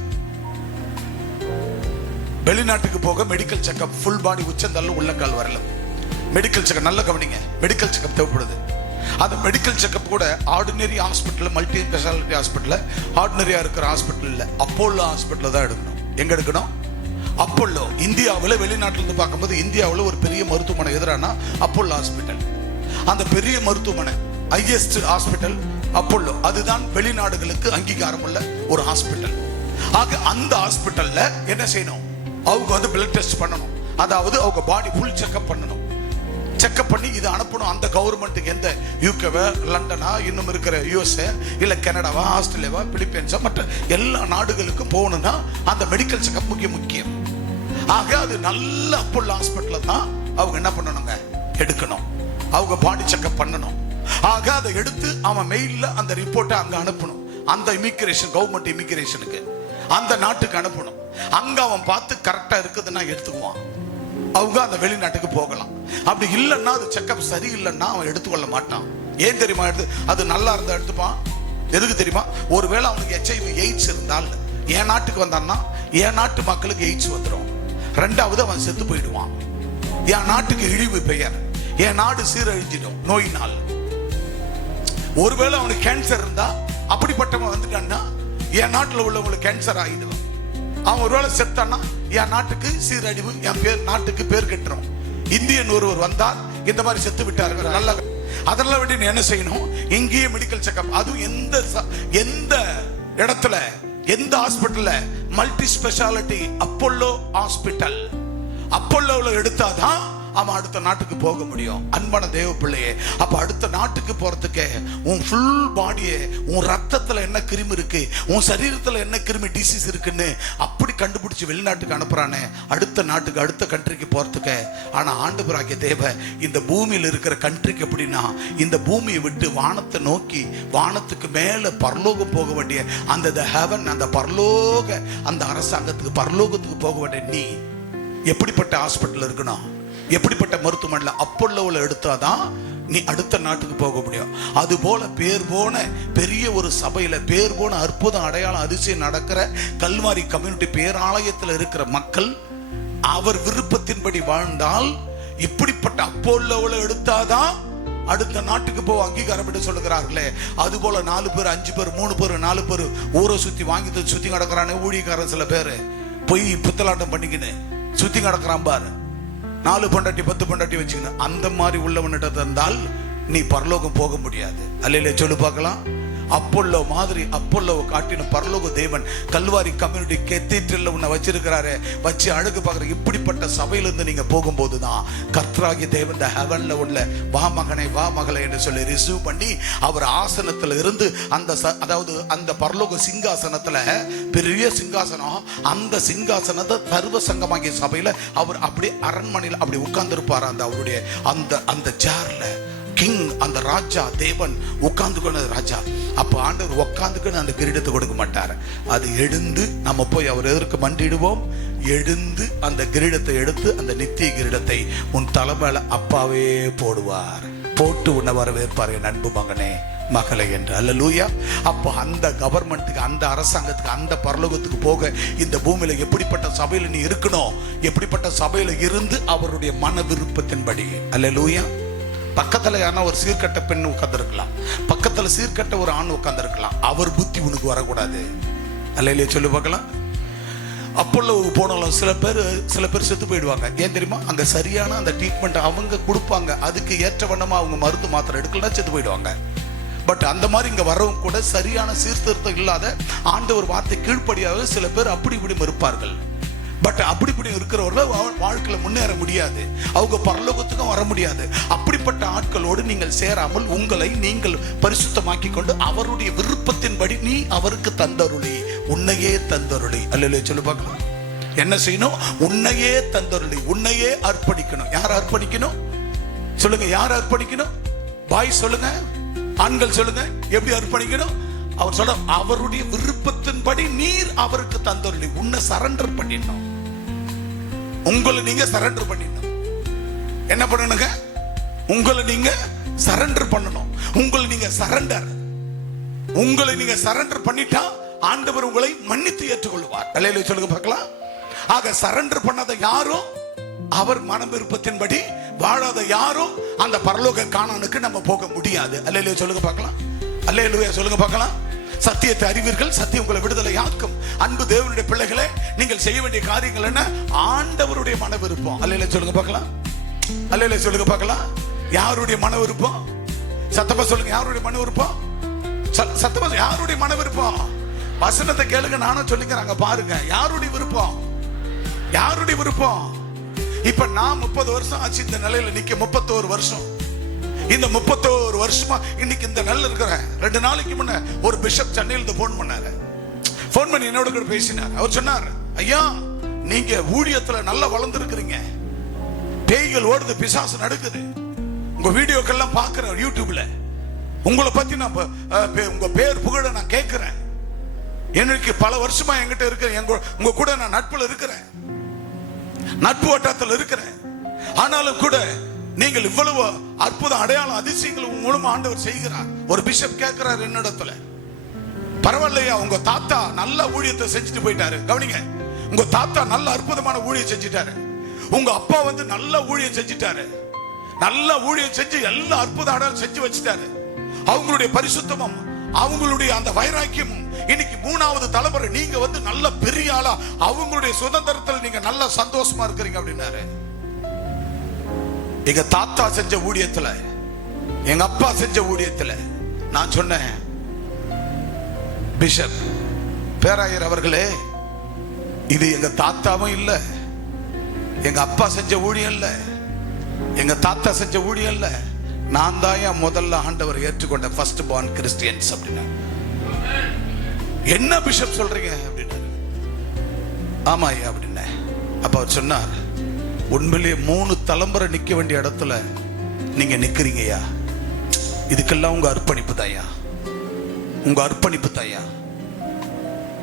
வெளிநாட்டுக்கு போக மெடிக்கல் செக்அப், ஃபுல் பாடி, உச்சந்தல்ல உள்ளங்கால் வரல மெடிக்கல் செக்அப். நல்ல கவனிங்க, மெடிக்கல் செக்அப் தேவைப்படுது. அந்த மெடிக்கல் செக்அப் கூட ordinary hospital, multi speciality hospital, ஆர்டினரியா இருக்கிற ஹாஸ்பிட்டல் இல்ல, அப்போலோ ஹாஸ்பிட்டல் தான் எடுக்கணும். எங்க எடுக்கணும்? அப்போலோ. இந்தியாவில் வெளிநாட்டில இருந்து பார்க்கும்போது இந்தியாவில் ஒரு பெரிய மருத்துவமனை எதிரானா அப்போலோ ஹாஸ்பிட்டல். அந்த பெரிய மருத்துவமனை, ஹையஸ்ட் ஹாஸ்பிட்டல் அப்போலோ, அதுதான் வெளிநாடுகளுக்கு அங்கீகாரம் உள்ள ஒரு ஹாஸ்பிட்டல். ஆக அந்த ஹாஸ்பிட்டல்ல என்ன செய்யணும்? அவங்க வந்து பிளட் டெஸ்ட் பண்ணணும். அதாவது அவங்க பாடி ஃபுல் செக்அப் பண்ணணும். செக்அப் பண்ணி இதை அனுப்பணும் அந்த கவர்மெண்ட்டுக்கு. எந்த யூகேவா, லண்டனா, இன்னும் இருக்கிற USA, இல்ல கனடாவா, ஆஸ்திரேலியாவா, பிலிப்பைன்ஸா, மற்ற எல்லா நாடுகளுக்கும் போகணும்னா அந்த மெடிக்கல் செக்அப் முக்கியம். ஆக அது நல்ல அப்போலோ ஹாஸ்பிட்டல் தான் அவங்க என்ன பண்ணணுங்க? எடுக்கணும். அவங்க பாடி செக்அப் பண்ணணும். ஆக அதை எடுத்து அவன் மெயில்ல அந்த ரிப்போர்ட்டை அங்க அனுப்பணும். அந்த இமிகிரேஷன், கவர்மெண்ட் இமிகிரேஷனுக்கு, அந்த நாட்டுக்கு அனுப்பணும். அங்க அவன் பார்த்து கரெக்டா இருக்குதுன்னா எடுத்துக்குவான். அவங்க அந்த வெளிநாட்டுக்கு போகலாம். அப்படி இல்லைன்னா, அது செக்அப் சரி இல்லைன்னா அவன் எடுத்துக்கொள்ள மாட்டான். ஏன் தெரியுமா? அது நல்லா இருந்தா எடுத்துப்பான். எதுக்கு தெரியுமா? ஒருவேளை அவனுக்கு HIV எய்ட்ஸ் இருந்தால் என் நாட்டுக்கு வந்தான்னா என் நாட்டு மக்களுக்கு எய்ட்ஸ் வந்துடும். 2வது அவன் செத்து போயிடுவான். என் நாட்டுக்கு இழிவு பெயர், என் நாடு சீரழிஞ்சிடும் நோயினால். ஒருவேளை அவனுக்கு கேன்சர் இருந்தா, அப்படிப்பட்டவன் வந்துட்டான்னா என் நாட்டில் உள்ளவங்களுக்கு கேன்சர் ஆகிடுவான். அவன் ஒருவேளை செத்தான்னா என் நாட்டுக்கு சீரழிவு, என் நாட்டுக்கு பேர் கெட்டுரும். இந்தியன் ஒருவர் வந்தால் இந்த மாதிரி செத்து விட்டார்கள், நல்ல அதெல்லாம் விட்டு நீ என்ன செய்யணும்? இங்கேயே மெடிக்கல் செக்அப். அதுவும் எந்த இடத்துல, எந்த ஹாஸ்பிட்டல்ல? Multi speciality Apollo hospital. அப்போலோல எடுத்தாதான் அவன் அடுத்த நாட்டுக்கு போக முடியும். அன்பான தேவ பிள்ளையே, அப்ப அடுத்த நாட்டுக்கு போறதுக்கு உன் ஃபுல் பாடியே, உன் ரத்தத்துல என்ன கிருமி இருக்கு, உன் சரீரத்துல என்ன கிருமி டிசீஸ் இருக்குன்னு அப்படி கண்டுபிடிச்சு வெளிநாட்டுக்கு அனுப்புறானே அடுத்த நாட்டுக்கு, அடுத்த கண்ட்ரிக்கு போறதுக்கு. ஆனா ஆண்டவராகிய தேவ இந்த பூமியில் இருக்கிற கண்ட்ரிக்கு எப்படின்னா, இந்த பூமியை விட்டு வானத்தை நோக்கி, வானத்துக்கு மேல பரலோகம் போக வேண்டிய அந்த ஹெவன், அந்த பரலோக அந்த அரசாங்கத்துக்கு, பரலோகத்துக்கு போக வேண்டிய நீ எப்படிப்பட்ட ஹாஸ்பிட்டல் இருக்கணும், எப்படிப்பட்ட மருத்துவமனையில் அப்போலோவில் எடுத்தாதான் நீ அடுத்த நாட்டுக்கு போக முடியும். அது போல பேர் போன பெரிய ஒரு சபையில பேர் போன அற்புதம் அடையாளம் அதிசயம் நடக்கிற கல்வாரி கம்யூனிட்டி பேராலயத்தில் இருக்கிற மக்கள் அவர் விருப்பத்தின்படி வாழ்ந்தால், இப்படிப்பட்ட அப்போலோவில் எடுத்தாதான் அடுத்த நாட்டுக்கு போக அங்கீகாரம் என்று சொல்லுகிறார்களே, அது போல 4 பேர் 5 பேர் 3 பேர் 4 பேர் ஊரை சுத்தி வாங்கி சுத்தி நடக்கிறானே ஊழியக்காரன். சில பேரு போய் புத்தலாட்டம் பண்ணிக்கின்னு சுத்தி நடக்கிறான் பாரு, 4 பொண்டாட்டி 10 பொண்டாட்டி வச்சுக்கணும். அந்த மாதிரி உள்ளவனிட்ட இருந்தால் நீ பரலோகம் போக முடியாது. அல்லையிலே சொல்லு பார்க்கலாம். அப்போல்லோ மாதிரி, அப்போல்லோவை காட்டின பரலோக தேவன் கல்வாரி கம்யூனிட்டி கெத்தீட்ரல்ல உன்னை வச்சிருக்கிறாரு, வச்சு அழகு பார்க்குற. இப்படிப்பட்ட சபையிலிருந்து நீங்க போகும்போது தான் கர்த்தராகிய தேவன் இந்த ஹெவன்ல உள்ள வா மகனை வா மகளை என்று சொல்லி ரிசீவ் பண்ணி அவர் ஆசனத்துல இருந்து அந்த அதாவது அந்த பரலோக சிங்காசனத்துல, பெரிய சிங்காசனம், அந்த சிங்காசனத்தை சர்வ சங்கமாகிய சபையில அவர் அப்படி அரண்மனையில் அப்படி உட்கார்ந்து இருப்பார். அந்த அவருடைய அந்த அந்த சேர்ல கிங், அந்த ராஜா தேவன் உட்கார்ந்து ராஜா. அப்ப ஆண்டவர் உட்கார்ந்துக்கு அந்த கிரீடத்தை கொடுக்க மாட்டார். அது எடுந்து நம்ம போய் அவர் எதற்கு மண்டிடுவோம், எடுந்து அந்த கிரீடத்தை எடுத்து அந்த நித்திய கிரீடத்தை உன் தலைமையில அப்பாவே போடுவார், போட்டு உன்னை வரவேற்பார் என் அன்பு மகனே மகளை என்று. அல்லேலூயா. அப்போ அந்த கவர்மெண்ட்டுக்கு, அந்த அரசாங்கத்துக்கு, அந்த பரலோகத்துக்கு போக இந்த பூமியில எப்படிப்பட்ட சபையில நீ இருக்கணும், எப்படிப்பட்ட சபையில இருந்து அவருடைய மன விருப்பத்தின்படி. அல்லேலூயா. பக்கத்துல யாரா ஒரு சீர்கட்ட பெண் உட்கார்ந்து இருக்கலாம், பக்கத்துல சீர்கட்ட ஒரு ஆண் உட்கார்ந்து இருக்கலாம், அவர் புத்தி உனக்கு வரக்கூடாது. அல்லையிலே சொல்லு பார்க்கலாம். அப்போல்லோ போனாலும் சில பேர் செத்து போயிடுவாங்க. ஏன் தெரியுமா? அங்க சரியான அந்த ட்ரீட்மெண்ட் அவங்க கொடுப்பாங்க, அதுக்கு ஏற்ற வண்ணமா அவங்க மருந்து மாத்திரை எடுக்கலாம், செத்து போயிடுவாங்க. பட் அந்த மாதிரி இங்க வரவும் கூட சரியான சீர்திருத்தம் இல்லாத ஆண்டவர் வார்த்தை கீழ்ப்படியாக சில பேர் அப்படி இப்படி இருப்பார்கள். பட் அப்படி இப்படி இருக்கிறவர்கள் வாழ்க்கையில முன்னேற முடியாது, அவங்க பரலோகத்துக்கும் வர முடியாது. அப்படிப்பட்ட ஆட்களோடு நீங்கள் சேராமல் உங்களை நீங்கள் பரிசுத்தமாக்கி கொண்டு அவருடைய விருப்பத்தின்படி நீ அவருக்கு தந்தருளி, உன்னையே தந்தருளி. அல்லேலூயா சொல்லு பார்க்கலாம். என்ன செய்யணும்? உன்னையே தந்தருளி, உன்னையே அர்ப்பணிக்கணும். யார் அர்ப்பணிக்கணும் சொல்லுங்க? யார் அர்ப்பணிக்கணும்? பாய் சொல்லுங்க, ஆண்கள் சொல்லுங்க. எப்படி அர்ப்பணிக்கணும்? அவர் சொல்ற அவருடைய விருப்பத்தின்படி நீர் அவருக்கு தந்தருளி, உன்னை சரண்டர் பண்ணிடணும். உங்களை நீங்க சரண்டர் பண்ணிடணும். என்ன பண்ணணுங்க? உங்களை நீங்க சரண்டர் பண்ணணும். உங்களை நீங்க சரண்டர் பண்ணிட்டா ஆண்டவர் உங்களை மன்னித்து ஏற்றுக்கொள்வார். அல்லேலூயா சொல்லுங்க பார்க்கலாம். ஆக சரண்டர் பண்ணாத யாரும், அவர் மன விருப்பத்தின்படி வாழாத யாரும் அந்த பரலோக கானானுக்கு நம்ம போக முடியாது. அல்லேலூயா சொல்லுங்க பார்க்கலாம். அல்லேலூயா சொல்லுங்க பார்க்கலாம். சத்தியத்தை அறிவீர்கள், சத்தியம் உங்களை விடுதலை ஆக்கும். அன்பு தேவனுடைய பிள்ளைகளே, நீங்கள் செய்ய வேண்டிய காரியங்கள் என்ன? ஆண்டவருடைய மன விருப்பம். அல்லேலூயா சொல்லுங்க பார்க்கலாம். அல்லேலூயா சொல்லுங்க பார்க்கலாம். யாருடைய மன விருப்பம்? சத்தமா சொல்லுங்க. யாருடைய மன விருப்பம்? சத்தமா யாருடைய மன விருப்பம்? வசனத்தை கேளுங்க, நானும் சொல்லிக்கிறாங்க பாருங்க. யாருடைய விருப்பம்? யாருடைய விருப்பம்? இப்ப நான் 30 வருஷம் ஆச்சு இந்த நிலையில நிக்க. 31 வருஷம். இந்த 31 வருஷமா இன்னைக்கு இந்த நல்ல இருக்கிறேன். 2 நாளைக்கு முன்ன ஒரு பிஷப் சென்னையில இருந்து போன் பண்ணாரு. போன் பண்ணி என்னோட கூட பேசினார். அவர் சொன்னார், ஐயா நீங்க ஊழியத்துல நல்லா வளர்ந்து இருக்கிறீங்க, பேய்கள் ஓடுது, பிசாசு நடக்குது, உங்க வீடியோக்கெல்லாம் பாக்குறேன் யூடியூப்ல, உங்களை பத்தி நான் உங்க பேர் புகழ நான் கேட்கிறேன். எனக்கு பல வருஷமா என்கிட்ட இருக்கிறேன், உங்க கூட நான் நட்புல இருக்கிறேன், நட்பு வட்டத்தில் இருக்கிறேன். ஆனாலும் கூட நீங்கள் இவ்வளவு அற்புத அடையாளம் அதிசயங்கள் மூலமா ஆண்டவர் செய்கிறார். ஒரு பிஷப் கேட்கிறார் என்னிடத்துல, பரவாயில்லையா உங்க தாத்தா நல்ல ஊழியத்தை செஞ்சுட்டு போயிட்டாரு, கவனிங்க, உங்க தாத்தா நல்ல அற்புதமான ஊழியம் செஞ்சிட்டாரு, உங்க அப்பா வந்து நல்ல ஊழியம் செஞ்சிட்டாரு, நல்ல ஊழியம் செஞ்சு எல்லா அற்புத அடையாளம் செஞ்சு வச்சுட்டாரு. அவங்களுடைய பரிசுத்தமும் அவங்களுடைய அந்த வைராக்கியமும் இன்னைக்கு 3வது தலைமுறை நீங்க வந்து நல்ல பெரிய ஆளா அவங்களுடைய சுதந்திரத்தில் நீங்க நல்ல சந்தோஷமா இருக்கிறீங்க அப்படின்னாரு. எங்க தாத்தா செஞ்ச ஊழியத்துல, எங்க அப்பா செஞ்ச ஊழியத்துல நான் சொன்னேன், பிஷப் பேராயர் அவர்களே, இது எங்க தாத்தாவும் இல்ல, எங்க அப்பா செஞ்ச ஊழியம் இல்ல, எங்க தாத்தா செஞ்ச ஊழியல்ல நான் தான் முதல்ல ஆண்டவர் ஏற்றுக்கொண்ட ஃபர்ஸ்ட் பார்ன் கிறிஸ்டியன்ஸ் அப்படின்னா. என்ன பிஷப் சொல்றீங்க அப்படின்னா, ஆமா ஐயா அப்படின்ன. அப்ப அவர் சொன்னார், உண்மையிலேயே 3 தலைமுறை நிக்க வேண்டிய இடத்துல நீங்க நிக்கிறீங்கய்யா, இதுக்கெல்லாம் உங்க அர்ப்பணிப்பு தாயா, உங்க அர்ப்பணிப்பு தாயா.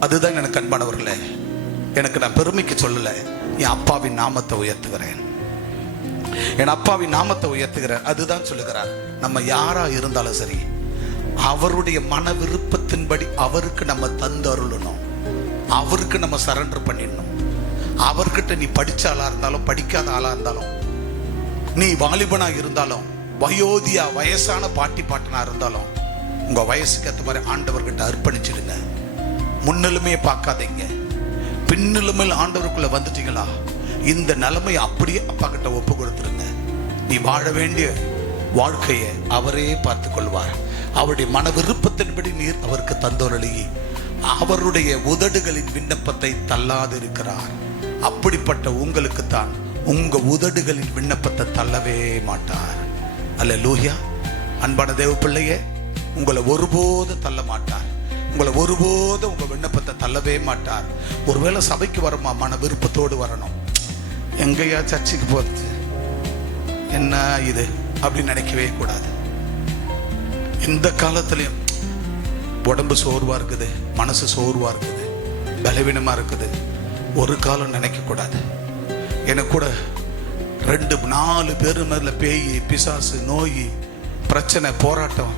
அதுதான் எனக்கு அன்பானவர்களே, எனக்கு நான் பெருமைக்கு சொல்லல, என் அப்பாவின் நாமத்தை உயர்த்துகிறேன், என் அப்பாவின் நாமத்தை உயர்த்துகிறேன். அதுதான் சொல்லுகிறார், நம்ம யாரா இருந்தாலும் சரி அவருடைய மன விருப்பத்தின்படி அவருக்கு நம்ம தந்து அருளணும், அவருக்கு நம்ம சரண்டர் பண்ணிடணும். அவர்கிட்ட நீ படிச்ச ஆளா இருந்தாலும் படிக்காத ஆளா இருந்தாலும், நீ வாலிபனா இருந்தாலும் வயோதியா வயசான பாட்டி பாட்டனா இருந்தாலும், உங்க வயசுக்கு ஏற்ற மாதிரி ஆண்டவர்கிட்ட அர்ப்பணிச்சிடுங்க. முன்னிலுமே பார்க்காதீங்க, பின்னிலுமே ஆண்டவருக்குள்ள வந்துட்டீங்களா, இந்த நிலைமையை அப்படியே அப்பா கிட்ட ஒப்பு கொடுத்துருங்க. நீ வாழ வேண்டிய வாழ்க்கையை அவரே பார்த்து கொள்வார். அவருடைய மன விருப்பத்தின்படி நீர் அவருக்கு தந்தோரளி, அவருடைய உதடுகளின் விண்ணப்பத்தை தள்ளாது இருக்கிறார். அப்படிப்பட்ட உங்களுக்கு தான் உங்க உதடுகளின் விண்ணப்பத்தை தள்ளவே மாட்டார். அல்லேலூயா. அன்பான தேவ பிள்ளையே, உங்களை ஒருபோது தள்ள மாட்டார், உங்களை ஒருபோது உங்க விண்ணப்பத்தை தள்ளவே மாட்டார். ஒருவேளை சபைக்கு வரமா மன விருப்பத்தோடு வரணும், எங்கேயா சர்ச்சுக்கு போறது என்ன இது அப்படின்னு நினைக்கவே கூடாது. இந்த காலத்திலையும் உடம்பு சோர்வா இருக்குது, மனசு சோர்வா இருக்குது, பலவீனமா இருக்குது, ஒரு காலம் நினைக்க கூடாது. எனக்கு கூட 2-4 பேர் மேல பேய், பிசாசு, நோய், பிரச்சனை, போராட்டம்,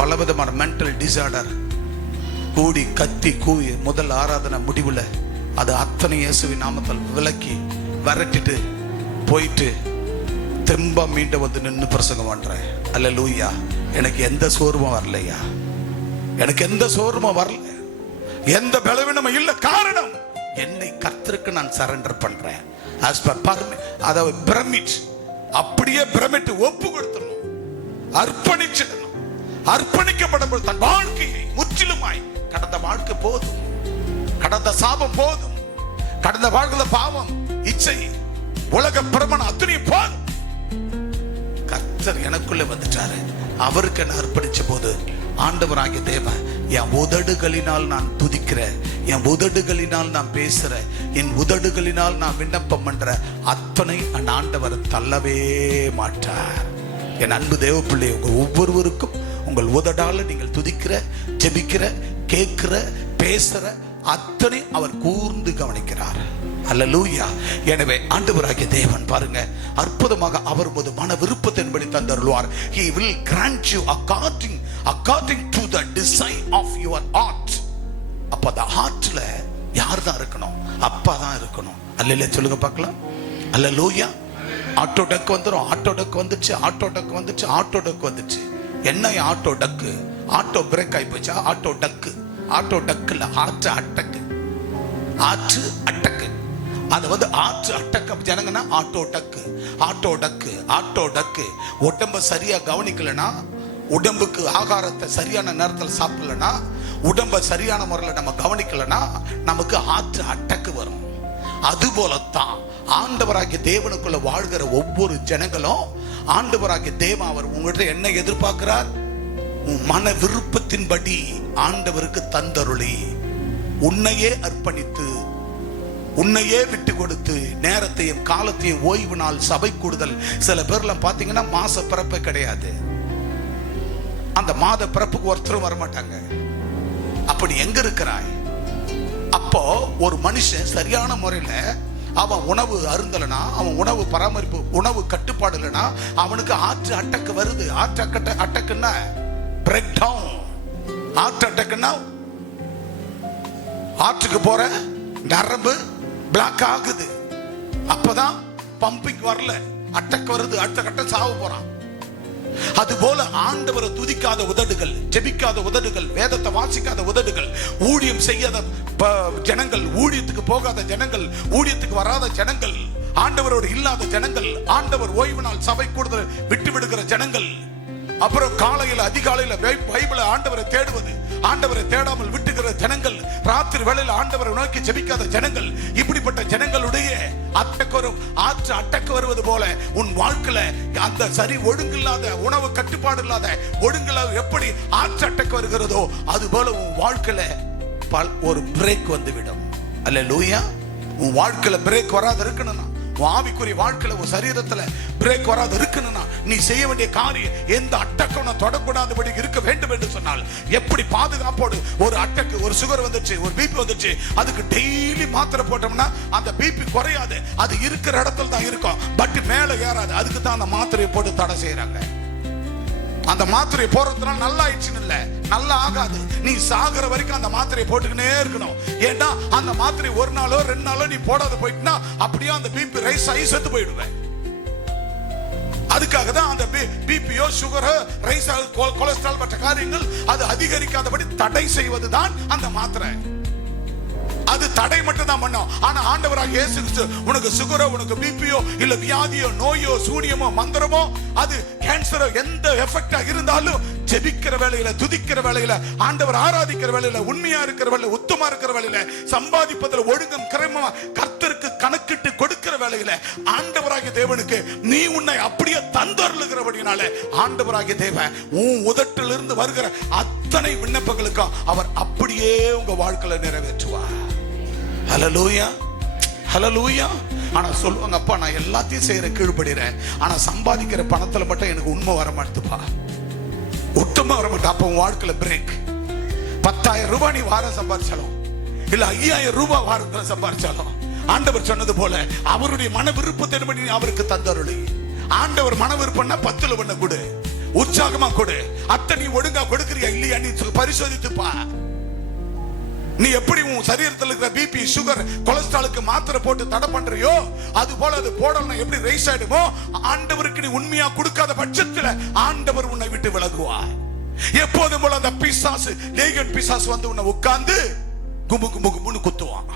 பலவிதமான மென்டல் டிசார்டர் கூடி கத்தி கூவி முதல் ஆராதனை முடிவுல அது அத்தனை இயேசுவின் நாமத்தில் விலக்கி விரட்டிட்டு போயிட்டு தெம்பா மீண்டும் வந்து நின்று பிரசங்கம் பண்றேன். அல்லேலூயா. எனக்கு எந்த சோர்வும் வரலையா, எனக்கு எந்த சோர்வும் வரல, எந்த பலவீனமும் இல்ல. காரணம், என்னை கர்த்தருக்கு நான் சரண்டர் பண்றேன். as per அதாவது பிரமிட், அப்படியே பிரமிட் ஒப்பு கொடுத்துடணும், அர்ப்பணிச்சிடணும். அர்ப்பணிக்கப்படும் தன் வாழ்க்கையை முற்றிலுமாய், கடந்த வாழ்க்கை போதும், கடந்த சாபம் போதும், கடந்த வாழ்க்கையில பாவம், இச்சை, உலக பிரமணம் அத்தனை போதும். கர்த்தர் எனக்குள்ள வந்துட்டாரு, அவருக்கு என்ன அர்ப்பணிச்ச போது ஆண்டவராகிய தேவன், என் உதடுகளினால் நான் துதிக்கிறேன், என் உதடுகளினால் நான் பேசுறேன், என் உதடுகளினால் நான் விண்ணப்பம் பண்ற அத்தனை அந்த ஆண்டவர் தள்ளவே மாட்டார். என் அன்பு தேவ பிள்ளை, உங்க ஒவ்வொருவருக்கும் உங்கள் உதடால நீங்கள் துதிக்கிற, ஜெபிக்கிற, கேட்கிற, பேசுற அத்தனை அவர் கூர்ந்து கவனிக்கிறார். அல்லேலூயா. எனவே ஆண்டவராகிய தேவன் பாருங்க, அற்புதமாக அவர் போது மன விருப்பத்தின்படி தந்தருள்வார். He will grant you according to the design of your heart. அப்ப அந்த ஹார்ட்ல யார் தான் இருக்கணும்? அப்பா தான் இருக்கணும். அல்லேலூயா சொல்லுங்க பார்க்கலாம். அல்லேலூயா. ஆட்டோ டக் வந்துரும், ஆட்டோ டக் வந்துச்சு, ஆட்டோ டக் வந்துச்சு, ஆட்டோ டக் வந்துச்சு. என்ன ஆட்டோ டக்கு? ஆட்டோ பிரேக் ஆகி போச்சா? ஆட்டோ டக்கு, ஆட்டோ டக்குல ஆற்று அட்டக்கு, ஆற்று அட்டக்கு. அது வந்து ஆற்று அட்டக்கு ஜனங்கன்னா ஆட்டோ டக்கு, ஆட்டோ டக்கு, ஆட்டோ டக்கு. உடம்ப சரியா கவனிக்கலனா, உடம்புக்கு ஆகாரத்தை சரியான நேரத்தில் சாப்பிடலனா, உடம்ப சரியான முறையில் நம்ம கவனிக்கலனா நமக்கு ஆற்று அட்டக்கு வரும். அது போலத்தான் ஆண்டவராகிய தேவனுக்குள்ள வாழ்கிற ஒவ்வொரு ஜனங்களும், ஆண்டவராகிய தேவன் அவர் உங்கள்கிட்ட என்ன எதிர்பார்க்கிறார்? மன விருப்பத்தின்படி ஆண்டவருக்கு தந்தருளி, உன்னையே அர்ப்பணித்து, உன்னையே விட்டு கொடுத்து, நேரத்தையும் காலத்தையும் ஓய்வு நாள் சபை கூடுதல். சில பேர்லாம் பாத்தீங்கன்னா மாச பிறப்பே கிடையாது, அந்த மாத பிறப்புக்கு ஒருத்தரும் வரமாட்டாங்க. அப்படி எங்க இருக்கிறாய்? அப்போ ஒரு மனுஷன் சரியான முறையில அவன் உணவு அருந்தலனா, அவன் உணவு பராமரிப்பு, உணவு கட்டுப்பாடு இல்லைனா அவனுக்கு ஆற்று அட்டக்கு வருது. ஆற்று அட்டக்குன்னா பிரேக் டவுன். ஆற்று அட்டக்குன்னா ஆற்றுக்கு போற நரம்பு பிளாக் ஆகுது, அப்பதான் பம்பிங் வரல, அட்டக்கு வருது, அடுத்த கட்டம் சாவு போறான். அதுபோல ஆண்டவரை துதிக்காத உதடுகள், ஜெபிக்காத உதடுகள், வேதத்தை வாசிக்காத உதடுகள், ஊழியம் செய்யாத ஜனங்கள், ஊழியத்துக்கு போகாத ஜனங்கள், ஊழியத்துக்கு வராத ஜனங்கள், ஆண்டவரோடு இல்லாத ஜனங்கள், ஆண்டவர் ஓய்வு நாள் சபை கூடுதல் விட்டு விடுகிற ஜனங்கள், அப்புறம் காலையில் அதிகாலையில பைபிளை ஆண்டவரை தேடுவது, ஆண்டவரை தேடாமல் விட்டுகிற ஜனங்கள், ராத்திரி வேளையில் ஆண்டவரை நோக்கி ஜெபிக்காத ஜனங்கள், இப்படிப்பட்ட ஜனங்களுடைய அத்தக்கொரு ஆற்று ஆற்று அட்டக்கு வருவது போல உன் வாழ்க்கையில அந்த சரி ஒழுங்கில்லாத உணவு கட்டுப்பாடு இல்லாத ஒழுங்கில்லாத எப்படி ஆற்று அட்டக்கு வருகிறதோ அது போல உன் வாழ்க்கையில ஒரு பிரேக் வந்துவிடும். அல்லேலூயா. உன் வாழ்க்கையில பிரேக் வராது இருக்கணும்னா, உன் ஆவிக்குரிய வாழ்க்கையில உன் சரீரத்துல பிரேக் வராது இருக்கணும்னா, நீ செய்ய வேண்டிய காரியம் எந்த அட்டக்கம் தொடக்கூடாதபடி இருக்க வேண்டும் என்று சொன்னால், எப்படி பாதுகாப்போடு ஒரு அட்டக்கு ஒரு சுகர் வந்துச்சு, ஒரு பிபி வந்துச்சு, அதுக்கு டெய்லி மாத்திரை போட்டோம்னா அந்த பிபி குறையாது, அது இருக்கிற இடத்துல தான் இருக்கும், பட் மேல ஏறாது. அதுக்கு தான் அந்த மாத்திரையை போட்டு தடை செய்யறாங்க. அந்த மாத்திரையை போடுறதுனால நல்லா ஆயிடுச்சுன்னு இல்ல, நல்லா ஆகாது. நீ சாகுற வரைக்கும் அந்த மாத்திரையை போட்டுக்கினே இருக்கணும். ஏன்னா அந்த மாத்திரை ஒரு நாளோ 2 நாளோ நீ போடாத போயிட்டுனா அப்படியே அந்த பிபி ரைஸ் ஆகி செத்து போயிடுவேன். அதுக்காக தான் அந்த பிபியோ சுகரோ ரைஸ் கொலஸ்ட்ரால் மற்ற காரியங்கள் அது அதிகரிக்காதபடி தடை செய்வதுதான் அந்த மாத்திரை. அது தடை மட்டும் தான் பண்ணும். ஆனா ஆண்டவராக இயேசு கிறிஸ்து உனக்கு சுகரோ உனக்கு பிபியோ இல்ல வியாதியோ நோயோ சூனியமோ மந்திரமோ அது கேன்சரோ எந்த எஃபெக்டா இருந்தாலும் ஜெபிக்கிற வேளையில துதிக்கிற வேளையில ஆண்டவர் ஆராதிக்கிற வேளையில உண்மையா இருக்கிற வேளையில உத்தமா இருக்கிற வேளையில சம்பாதிப்பதில் ஒழுங்கும் கிரமமா கர்த்தருக்கு கணக்கிட்டு கொடுக்கிற வேளையில ஆண்டவராகிய தேவனுக்கு நீ உன்னை அப்படியே தந்தருளுகிறபடினால ஆண்டவராகிய தேவன் உன் உதட்டிலிருந்து வருகிற அத்தனை விண்ணப்பங்களுக்கும் அவர் அப்படியே உங்க வாழ்க்கையில நிறைவேற்றுவார். ஹல்லேலூயா, ஹல்லேலூயா. ஆனா சொல்லுவாங்க, அப்பா நான் எல்லாத்தையும் செய்யற கீழ்படுறேன், ஆனா சம்பாதிக்கிற பணத்துல மட்டும் எனக்கு உண்மை வர மாட்டுப்பா, உத்தமா வர மாட்டேன். அப்ப உன் வாழ்க்கையில பிரேக். 10,000 ரூபாய் நீ வாரம் சம்பாதிச்சாலும் இல்ல 5,000 ரூபாய் வாரத்துல சம்பாதிச்சாலும் ஆண்டவர் சொன்னது போல அவருடைய மன விருப்பத்தின்படி அவருக்கு தந்தருளி. ஆண்டவர் மன விருப்பம்னா 10ல் 1 கொடு, உற்சாகமா கொடு. அத்தை நீ ஒழுங்கா கொடுக்கறியா இல்லையா நீ பரிசோதித்துப்பா. நீ எப்படி உன் சரீரத்தில் இருக்கிற பிபி சுகர் கொலஸ்ட்ராலுக்கு மாத்திரை போட்டு தடை பண்றியோ அது போல அது போடணும் எப்படி ரைஸ் ஆயிடுமோ, ஆண்டவருக்கு நீ உண்மையா கொடுக்காத பட்சத்தில் ஆண்டவர் உன்னை விட்டு விலகுவார். எப்போதும் போல அந்த பிசாசு லேகன் பிசாசு வந்து உன்னை உட்கார்ந்து கும்பு கும்பு கும்புன்னு குத்துவான்,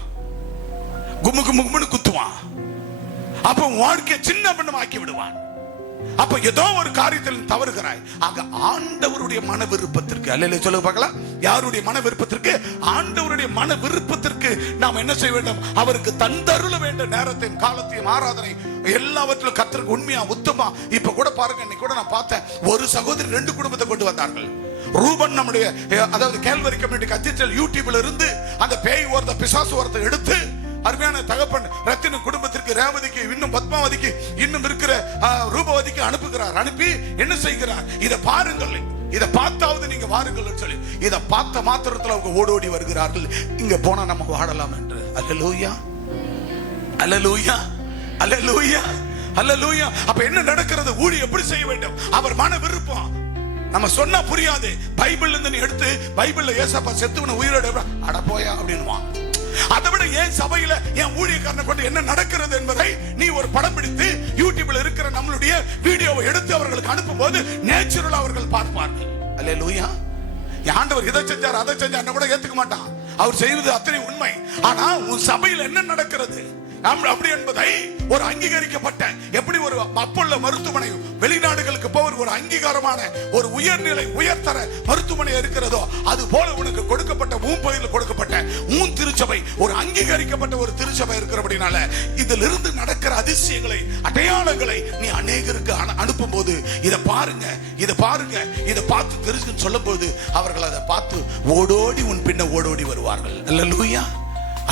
கும்பு கும்பு கும்புன்னு குத்துவான். அப்ப வாழ்க்கையை சின்ன பண்ணமாக்கி விடுவான். அப்ப ஏதோ ஒரு காரியத்தில் தவறுகிறாய். ஆக ஆண்டவருடைய மன விருப்பத்திற்கு, அல்லேலூயா சொல்லுங்க பார்க்கலாம், யாருடைய மன விருப்பத்திற்கு? ஆண்டவருடைய மன விருப்பத்திற்கு நாம் என்ன செய்ய வேண்டும்? அவருக்கு தந்தருள வேண்டும். நேரத்தையும் காலத்தையும் ஆராதனை எல்லாவற்றிலும் கர்த்தருக்கு உண்மையா உத்தமா. இப்ப கூட பாருங்க, இன்னைக்கு கூட நான் பார்த்தேன், ஒரு சகோதரி 2 குடும்பத்தை கொண்டு வந்தார்கள். ரூபன் நம்முடைய அதாவது கேல்வரி கம்யூனிட்டி கத்தீட்ரல் யூடியூப்ல இருந்து அந்த பேய் ஓரத்தை பிசாசு ஓரத்தை எடுத்து அருமையான தகப்பன் ரத்தின குடும்பத்திற்கு, ரேவதிக்கு, இன்னும் பத்மாவதிக்கு, இன்னும் இருக்கிற ரூபவதிக்கு அனுப்புகிறார். அனுப்பி என்ன செய்கிறார்? இதை பாருங்கள், இதை பார்த்தாவது நீங்க வாருங்கள் சொல்லி இதை பார்த்த மாத்திரத்தில் அவங்க ஓடோடி வருகிறார்கள். இங்க போனா நம்ம வாழலாம் என்று. அல்லேலூயா, அல்லேலூயா, அல்லேலூயா, அல்லேலூயா. அப்ப என்ன நடக்கிறது? ஊழியம் எப்படி செய்ய வேண்டும்? அவர் மன விருப்பம். நம்ம சொன்னா புரியாது. பைபிள்ல இருந்து நீ எடுத்து பைபிள்ல ஏசப்பா செத்துவன உயிரோட அட போயா அப்படின்னுவான். அதை விட ஏன் சபையில என் ஊழியக்காரனை கொண்டு என்ன நடக்கிறது என்பதை நீ ஒரு படம் பிடித்து யூடியூப்ல இருக்கிற நம்மளுடைய வீடியோவை எடுத்து அவர்களுக்கு அனுப்பும் போது நேச்சுரலா அவர்கள் பார்ப்பார்கள். அல்லேலூயா. ஆண்டவர் இதை செஞ்சார் அதை செஞ்சார் கூட ஏத்துக்க மாட்டான். அவர் செய்வது அத்தனை உண்மை. ஆனா உன் சபையில் என்ன நடக்கிறது அப்படி என்பதை ஒரு அங்கீகரிக்கப்பட்ட, எப்படி ஒரு அப்பல்ல மருத்துவமனை வெளிநாடுகளுக்கு போகிற ஒரு அங்கீகாரமான ஒரு உயர்நிலை உயர்தர மருத்துவமனை இருக்கிறதோ அது போல உனக்கு கொடுக்கப்பட்ட உன் பகுதியில் கொடுக்கப்பட்ட உன் திருச்சபை ஒரு அங்கீகரிக்கப்பட்ட ஒரு திருச்சபை இருக்கிறபடினால இதிலிருந்து நடக்கிற அதிசயங்களை அடையாளங்களை நீ அநேகருக்கு அனுப்பும் போது இதை பாருங்க, இதை பாருங்க, இதை பார்த்து தெரிஞ்சுன்னு சொல்லும் போது அவர்கள் அதை பார்த்து ஓடோடி உன் பின்ன ஓடோடி வருவார்கள். அல்லேலூயா,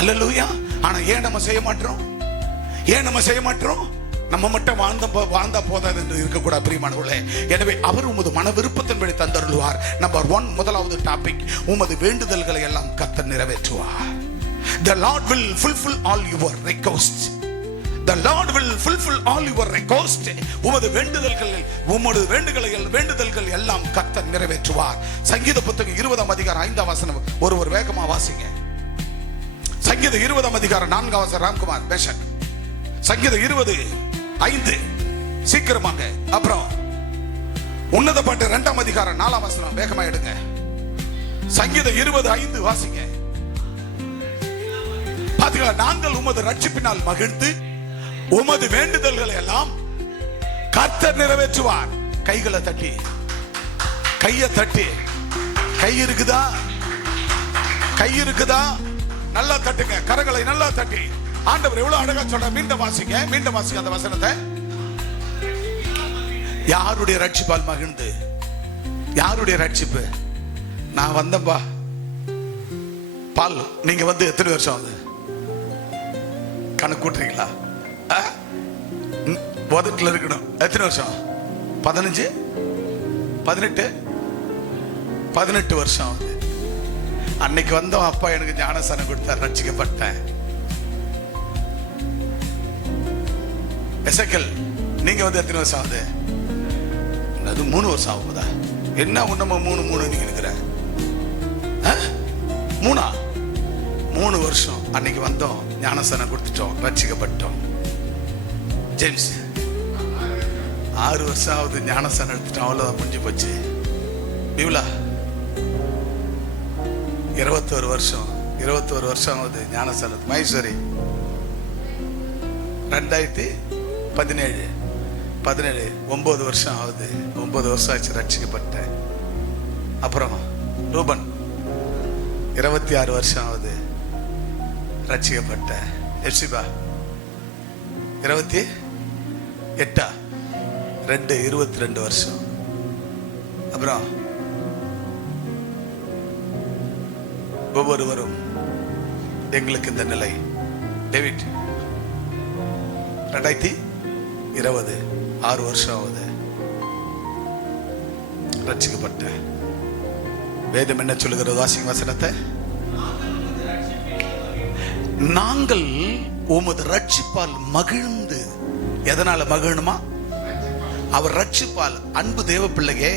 அல்லேலூயா. ஆனா ஏன் நம்ம செய்ய மாட்டோம்? ஏன் நம்ம செய்ய மாட்டோம்? நம்ம மட்டும் வாழ்ந்தா போதாது என்று இருக்கக்கூடாது பிரியமானவர்களே. எனவே அவர் உமது மன விருப்பத்தின்படி தந்தருள்வார். நம்பர் 1, முதலாவது டாபிக், உமது வேண்டுதல்களை எல்லாம் கர்த்தர் நிறைவேற்றுவார். The Lord will fulfill all your requests. The Lord will fulfill all your requests. உமது வேண்டுதல்கள் எல்லாம் கர்த்தர் நிறைவேற்றுவார். சங்கீத புத்தகம் 20ஆம் அதிகாரம் 5ஆம் வசனம் ஒரு வேகமா வாசிங்க. சங்கீத 20ஆம் அதிகாரம் 4ஆம் வசனம். ராம்குமார் பேஷன். சங்கீத 20:5 சீக்கிரமாங்க. அப்புறம் உன்னத பாட்டு 2ஆம் அதிகாரம் 4ஆம் வசனம் வேகமா எடுங்க. சங்கீத 20:5 வாசிங்க. பாத்தீங்களா? நாங்கள் உமது ரட்சிப்பினால் மகிழ்ந்து உமது வேண்டுதல்களை எல்லாம் கர்த்தர் நிறைவேற்றுவார். கைகளை தட்டி, கையை தட்டி. கை இருக்குதா? கை இருக்குதா? நல்லா தட்டுங்க. கரங்களை நல்லா தட்டி ஆண்டவர் எவ்வளவு அழகா சொல்ற. மீண்டும் வாசிங்க அந்த வசனத்தை. யாருடைய ரட்சிப்பால் மகிழ்ந்து, யாருடைய ரட்சிப்பு? நான் வந்தப்பா பால். நீங்க வந்து எத்தனை வருஷம் ஆகுது கணக்கு கூட்டுறீங்களா? உதட்டுல இருக்கணும். எத்தனை வருஷம்? 15 18 வருஷம் ஆகுது. அன்னைக்கு வந்தோம், அப்பா எனக்கு ஞானஸ்நானம் கொடுத்தார், ரட்சிக்கப்பட்டேன். எசேக்கியேல் நீங்க வந்து எத்தனை வருஷம் ஆகுது? அது 3 வருஷம் ஆகுதா? என்ன உன்னமா 3 நீங்க இருக்கிற 3 வருஷம். அன்னைக்கு வந்தோம், ஞானஸ்நானம் கொடுத்துட்டோம், ரட்சிக்கப்பட்டோம். ஜேம்ஸ் 6 வருஷம் ஆகுது, ஞானஸ்நானம் எடுத்துட்டோம், அவ்வளவுதான், முடிஞ்சு போச்சு. இவ்வளா 21 வருஷம் ஆகுது ஞானஸ்நானம். மைசூரி 2017 9 வருஷம் ஆகுது. 9 வருஷம் ஆச்சு ரட்சிக்கப்பட்டேன். அப்புறம் ரூபன் 26 வருஷம் ஆகுது ரட்சிக்கப்பட்டேன். எப்சிபா 28 22 வருஷம். அப்புறம் ஒவ்வொருவரும் எங்களுக்கு இந்த நிலை. டேவிட் 2020 6 வருஷம் ஆகுது ரட்சிக்கப்பட்ட. வேதம் என்ன சொல்லுகிறது? வாசிங்க வசனத்தை. நாங்கள் உமது ரட்சிப்பால் மகிழ்ந்து. எதனால மகிழணுமா? அவர் ரட்சிப்பால். அன்பு தேவ பிள்ளையே,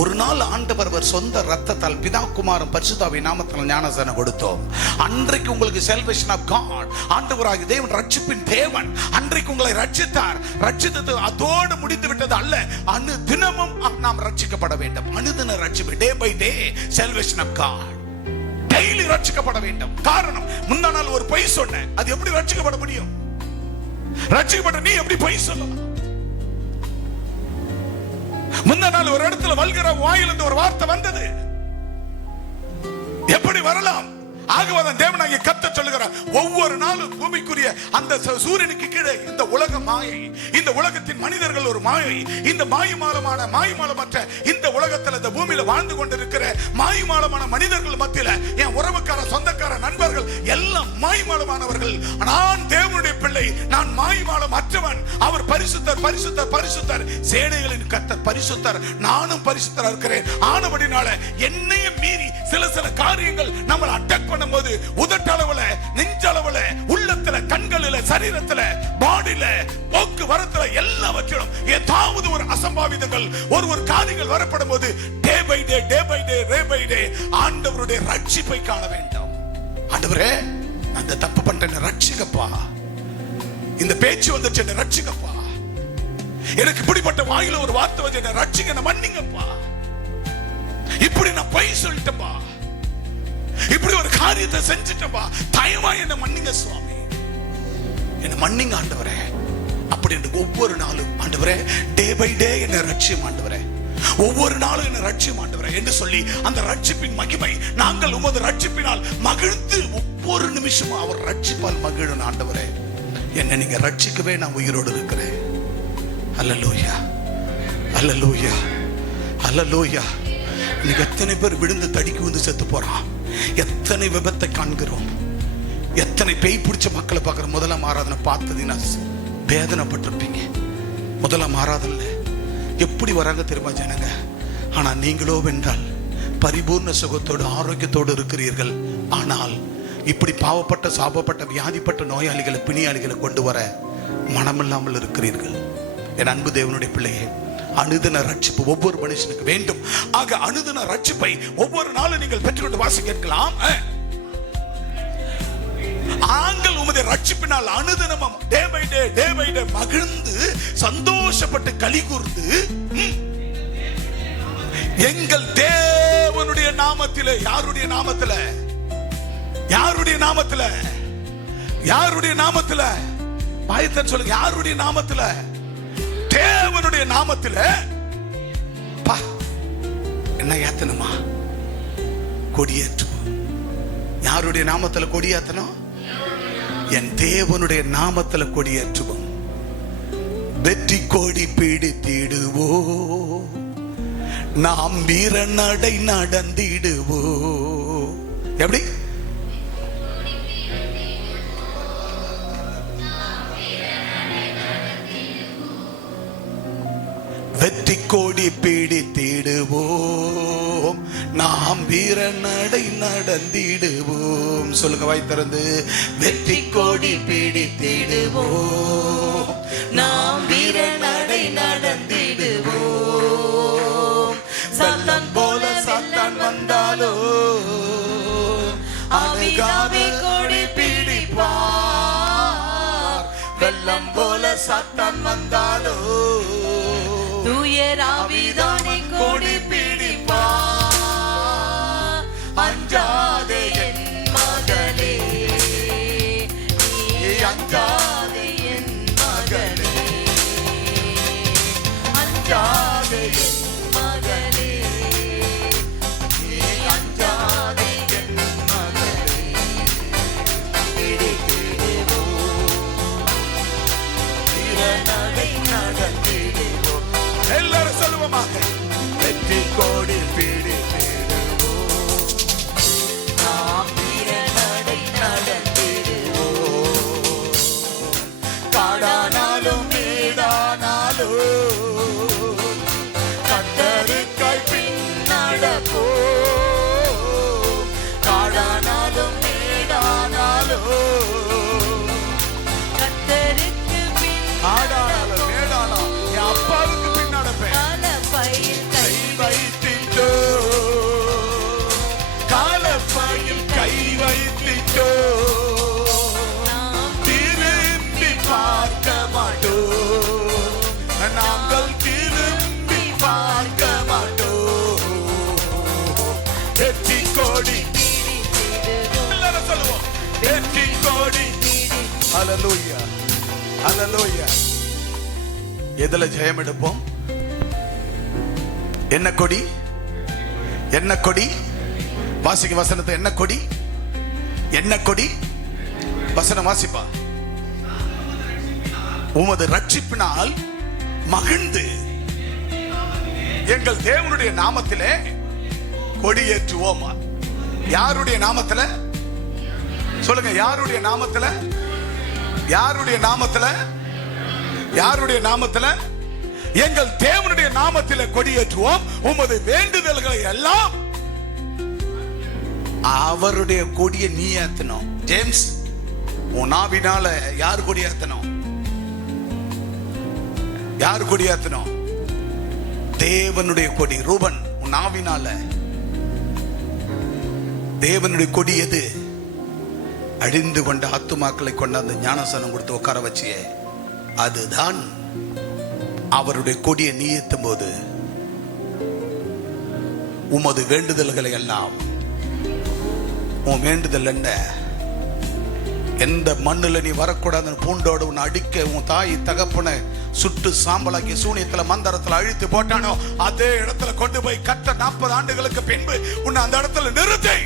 ஒரு நாள் ஆண்டவர் சொந்த ரத்தத்தால் பிதா குமாரன் பரிசுத்தாவின் நாமத்தில் ஞானஸ்நானம் கொடுத்தோம். அன்றைக்கு உங்களுக்கு salvation of God, ஆண்டவராகிய தேவன் ரட்சிப்பின் தேவன் அன்றைக்கு உங்களை ரட்சித்தார். ரட்சித்தது அதோடு முடிந்து விட்டது அல்ல, அனுதினமும் நாம் ரட்சிக்கப்பட வேண்டும். அனுதின ரட்சிப்பு, day by day salvation of God, daily ரட்சிக்கப்பட வேண்டும். காரணம், முந்தா நாள் ஒரு பொய் சொன்னேன், அது எப்படி ரட்சிக்கப்பட முடியும்? ரட்சிக்கப்பட்ட நீ எப்படி பொய் சொல்லலாம்? முந்தா நாள் ஒரு இடத்துல வல்கிற வாயிலிருந்து ஒரு வார்த்தை வந்தது, எப்படி வரலாம்? ஆகவாதான் தேவனாகிய கர்த்தர் சொல்லுகிறார், ஒவ்வொரு நாளும் பூமிக்குரிய அந்த சூரியனுக்கு கீழே இந்த உலக மாயை, இந்த உலகத்தின் மனிதர்கள் ஒரு மாயை, இந்த மாய்மாலமற்ற இந்த உலகத்தில் இந்த பூமியில வாழ்ந்து கொண்டிருக்கிற மாய்மாலமான மனிதர்கள் மத்தியில என் உறவுக்கார, சொந்தக்கார, நண்பர்கள் எல்லாம் மாய்மாலமானவர்கள். நான் தேவனுடைய பிள்ளை, நான் மாய்மாலம் அற்றவன். அவர் பரிசுத்தர், பரிசுத்தர், பரிசுத்தர், சேனைகளின் கர்த்தர் பரிசுத்தர், நானும் பரிசுத்தரா இருக்கிறேன். ஆனபடினால என்னையும் மீறி சில காரியங்கள் நம்ம அட்டாக் பண்ணும்போது, உதட்டளவுல, நெஞ்சளவுல, உள்ளத்துல, கண்களில, சரீரத்துல, பாடியில, போக்கு வரத்துல, எல்லாவற்றிலும் ஏதாவது ஒரு அசம்பாவிதங்கள், ஒரு காரியங்கள் வரப்படும் போது டே பை டே ஆண்டவருடைய ரட்சிப்பை காண வேண்டும். ஆண்டவரே, அந்த தப்பு பண்றேன், ரட்சிக்கப்பா. இந்த பேச்சு வந்துச்சு, என்ன ரட்சிக்கப்பா. எனக்கு இப்படிப்பட்ட வாயில ஒரு வார்த்தை வந்து என்ன ரட்சிக்க, மன்னிங்கப்பா. இப்படி நான் பொய் சொல்லிட்டேன்பா, இப்படி ஒரு காரியத்தை செஞ்சிட்டப்பா, தயவா என்ன மன்னிங்க சுவாமி, என்ன மன்னிங்க ஆண்டவரே. அப்படி என்று ஒவ்வொரு நாளும் ஆண்டவரே, டே பை டே என்ன ரட்சியம் ஆண்டவரே, ஒவ்வொரு நாளும் என்ன ரட்சியம் ஆண்டவரே என்று சொல்லி அந்த ரட்சிப்பின் மகிமை, நாங்கள் உமது ரட்சிப்பினால் மகிழ்ந்து ஒவ்வொரு நிமிஷமும் அவர் ரட்சிப்பால் மகிழணும். ஆண்டவரே, என்ன நீங்க ரட்சிக்கவே நான் உயிரோடு இருக்கிறேன். அல்லேலூயா, அல்லேலூயா, அல்லேலூயா. இன்னைக்கு எத்தனை பேர் விழுந்து தடிக்கு வந்து செத்து போறான், எத்தனை விபத்தை காண்கிறோம், எத்தனை பேய் பிடிச்ச மக்களை பார்க்கிற. முதலாம் ஆராதனை பார்த்ததுன்னா வேதனைப்பட்டிருப்பீங்க. முதலாம் ஆராதனை எப்படி வராங்க தெரியுமா ஜனங்க? ஆனா நீங்களோ வென்றால் பரிபூர்ண சுகத்தோடு ஆரோக்கியத்தோடு இருக்கிறீர்கள். ஆனால் இப்படி பாவப்பட்ட, சாபப்பட்ட, வியாதிப்பட்ட நோயாளிகளை, பிணியாளிகளை கொண்டு வர மனமில்லாமல் இருக்கிறீர்கள். என் அன்பு தேவனுடைய பிள்ளையே, அனுதின ரட்சிப்பு ஒவ்வொரு மனுஷனுக்கு வேண்டும். ஆக அனுதின ரட்சிப்பை ஒவ்வொரு நாளும் நீங்கள் பெற்றுக்கொண்டு வாசி கேட்கலாம். ஆங்கள் உமது ரட்சிப்பினால் அனுதினமும் டே பை டே மகிழ்ந்து சந்தோஷப்பட்டு களி கூர்ந்து எங்கள் தேவனுடைய நாமத்திலே. யாருடைய நாமத்தில? யாருடைய நாமத்தில? யாருடைய நாமத்தில? பாயத்தன் சொல்லுங்க, யாருடைய நாமத்தில? தேவனுடைய நாமத்தில. என்ன ஏத்தணுமா? கொடியேற்றுவோம். யாருடைய நாமத்தில கொடியேத்தணும்? என் தேவனுடைய நாமத்துல கொடியேற்றுவோம். வெற்றி கொடி பிடித்திடுவோ, நாம் வீர நடை நடந்திடுவோ. எப்படி? வெற்றி கொடி பிடித்திடுவோம், நாம் வீர நடை நடந்திடுவோம். சொல்லுங்க வாய் திறந்து. வெற்றி கொடி பிடித்திடுவோம், நாம் வீர நடை நடந்திடுவோம். சத்தம் போல சத்தம் வந்தாலோ அவிகாவே கொடி பிடிப்பார். வெள்ளம் போல சத்தம் வந்தாலோ தூயராவிதானே கொடி பிடிப்பார். அஞ்சாதே என் மகளே, நீ அஞ்சாதே என் மகளே, அஞ்சாதே என் மகளே, நீ அஞ்சாதே என் மகளே. பிடித்திடுவோம், வீரநடை நடந்திடுவோம். எல்லாரும் சொல்லுவோமாக. வெற்றி கொடி பிடித்திடுவோம், நாம் வீரநடை நடந்திடுவோம். காடானாலும் மேடானாலும் கர்த்தருக்காய் பின் நடப்போம். காடானாலும் மேடானாலும் கர்த்தருக்கு பின் காடானாலும் மேடானாலும் என் அப்பாவுக்கு பின் நடப்பேன். காலப்பையில் கை வைத்திட்டோ, காலப்பையில் கை வைத்திட்டோ, நாம் திரும்பி பார்க்க மாட்டோம், நாங்கள் திரும்பி பார்க்க மாட்டோம். வெற்றி கொடி பிடித்திடுவோம். எல்லாரும் சொல்லுவோம். வெற்றி கொடி. ஹல்லேலூயா, ஹல்லேலூயா. எதுல ஜெயம் எடுப்போம்? என்ன கொடி? என்ன கொடி? வாசிக்க வசனத்தை. என்ன கொடி? என்ன கொடி? வசனம் வாசிப்பா. உமது ரட்சிப்பினால் மகிழ்ந்து எங்கள் தேவனுடைய நாமத்திலே கொடியேற்றுவோம். யாருடைய நாமத்தில? சொல்லுங்க. யாருடைய நாமத்தில? யாருடைய நாமத்தில? யாருடைய நாமத்தில? எங்கள் தேவனுடைய நாமத்திலே கொடியேற்றுவோம். உமது வேண்டுதல்களை எல்லாம். அவருடைய கொடியை நீ ஏத்தணும். ஜேம்ஸ், உன் நாவினால யார் கொடி ஏத்தணும்? யார் கொடி ஏத்தணும்? தேவனுடைய கொடி. ரூபன், உன் நாவினால தேவனுடைய கொடி எது? அழிந்து கொண்ட ஆத்துமாக்களை கொண்டாந்து ஞானஸ்நானம் கொடுத்து உட்கார வச்சியே, அதுதான் அவருடைய கொடியை நீ ஏத்தும் போது உமது வேண்டுதல்களை எல்லாம். உன் வேண்டுதல் என்ன? எந்த மண்ணுல நீ வரக்கூடாதுன்னு பூண்டோடு உன்னை அடிக்க உன் தாய் தகப்பனை சுட்டு சாம்பலாக்கி சூனியத்துல மந்தரத்துல அழித்து போட்டானோ அதே இடத்துல கொண்டு போய் கர்த்தர் 40 ஆண்டுகளுக்கு பின்பு உன்னை அந்த இடத்துல நிறுத்தி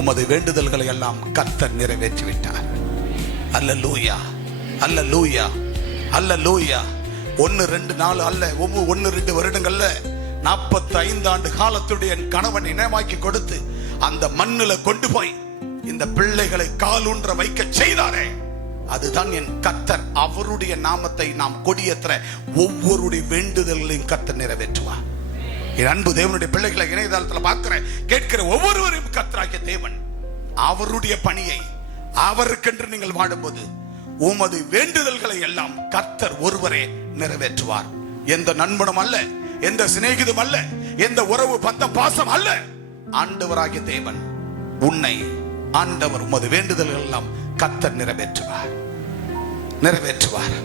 உமது வேண்டுதல்களை எல்லாம் கர்த்தர் நிறைவேற்றி விட்டார். அல்லேலூயா, அல்லேலூயா, அல்லேலூயா. 1 2 4 அல்ல, 1 2 வருடங்கள்ல 45 ஆண்டு காலத்துடைய என் கணவன் இனமாக்கி கொடுத்து அந்த மண்ணுல கொண்டு போய் இந்த பிள்ளைகளை காலூன்ற வைக்க செய்தாரே, அதுதான் என் கர்த்தர். அவருடைய நாமத்தை நாம் கொடியேற்ற ஒவ்வொருடைய வேண்டுதல்களையும் கர்த்தர் நிறைவேற்றுவார். என் அன்பு தேவனுடைய பிள்ளைகளை இணையதளத்தில் பார்க்கிற கேட்கிற ஒவ்வொருவரையும் கர்த்தராகிய தேவன் அவருடைய பணியை அவருக்கென்று நீங்கள் வாடும்போது உமது வேண்டுதல்களை எல்லாம் கர்த்தர் ஒருவரே நிறைவேற்றுவார். எந்த நண்பனும் அல்ல, எந்த சிநேகிதம் அல்ல, எந்த உறவு பந்த பாசம் அல்ல. ஆண்டவராகிய தேவன் உன்னை, ஆண்டவர் உமது வேண்டுதல்கள் எல்லாம் கர்த்தர் நிறைவேற்றுவார், நிறைவேற்றுவார்.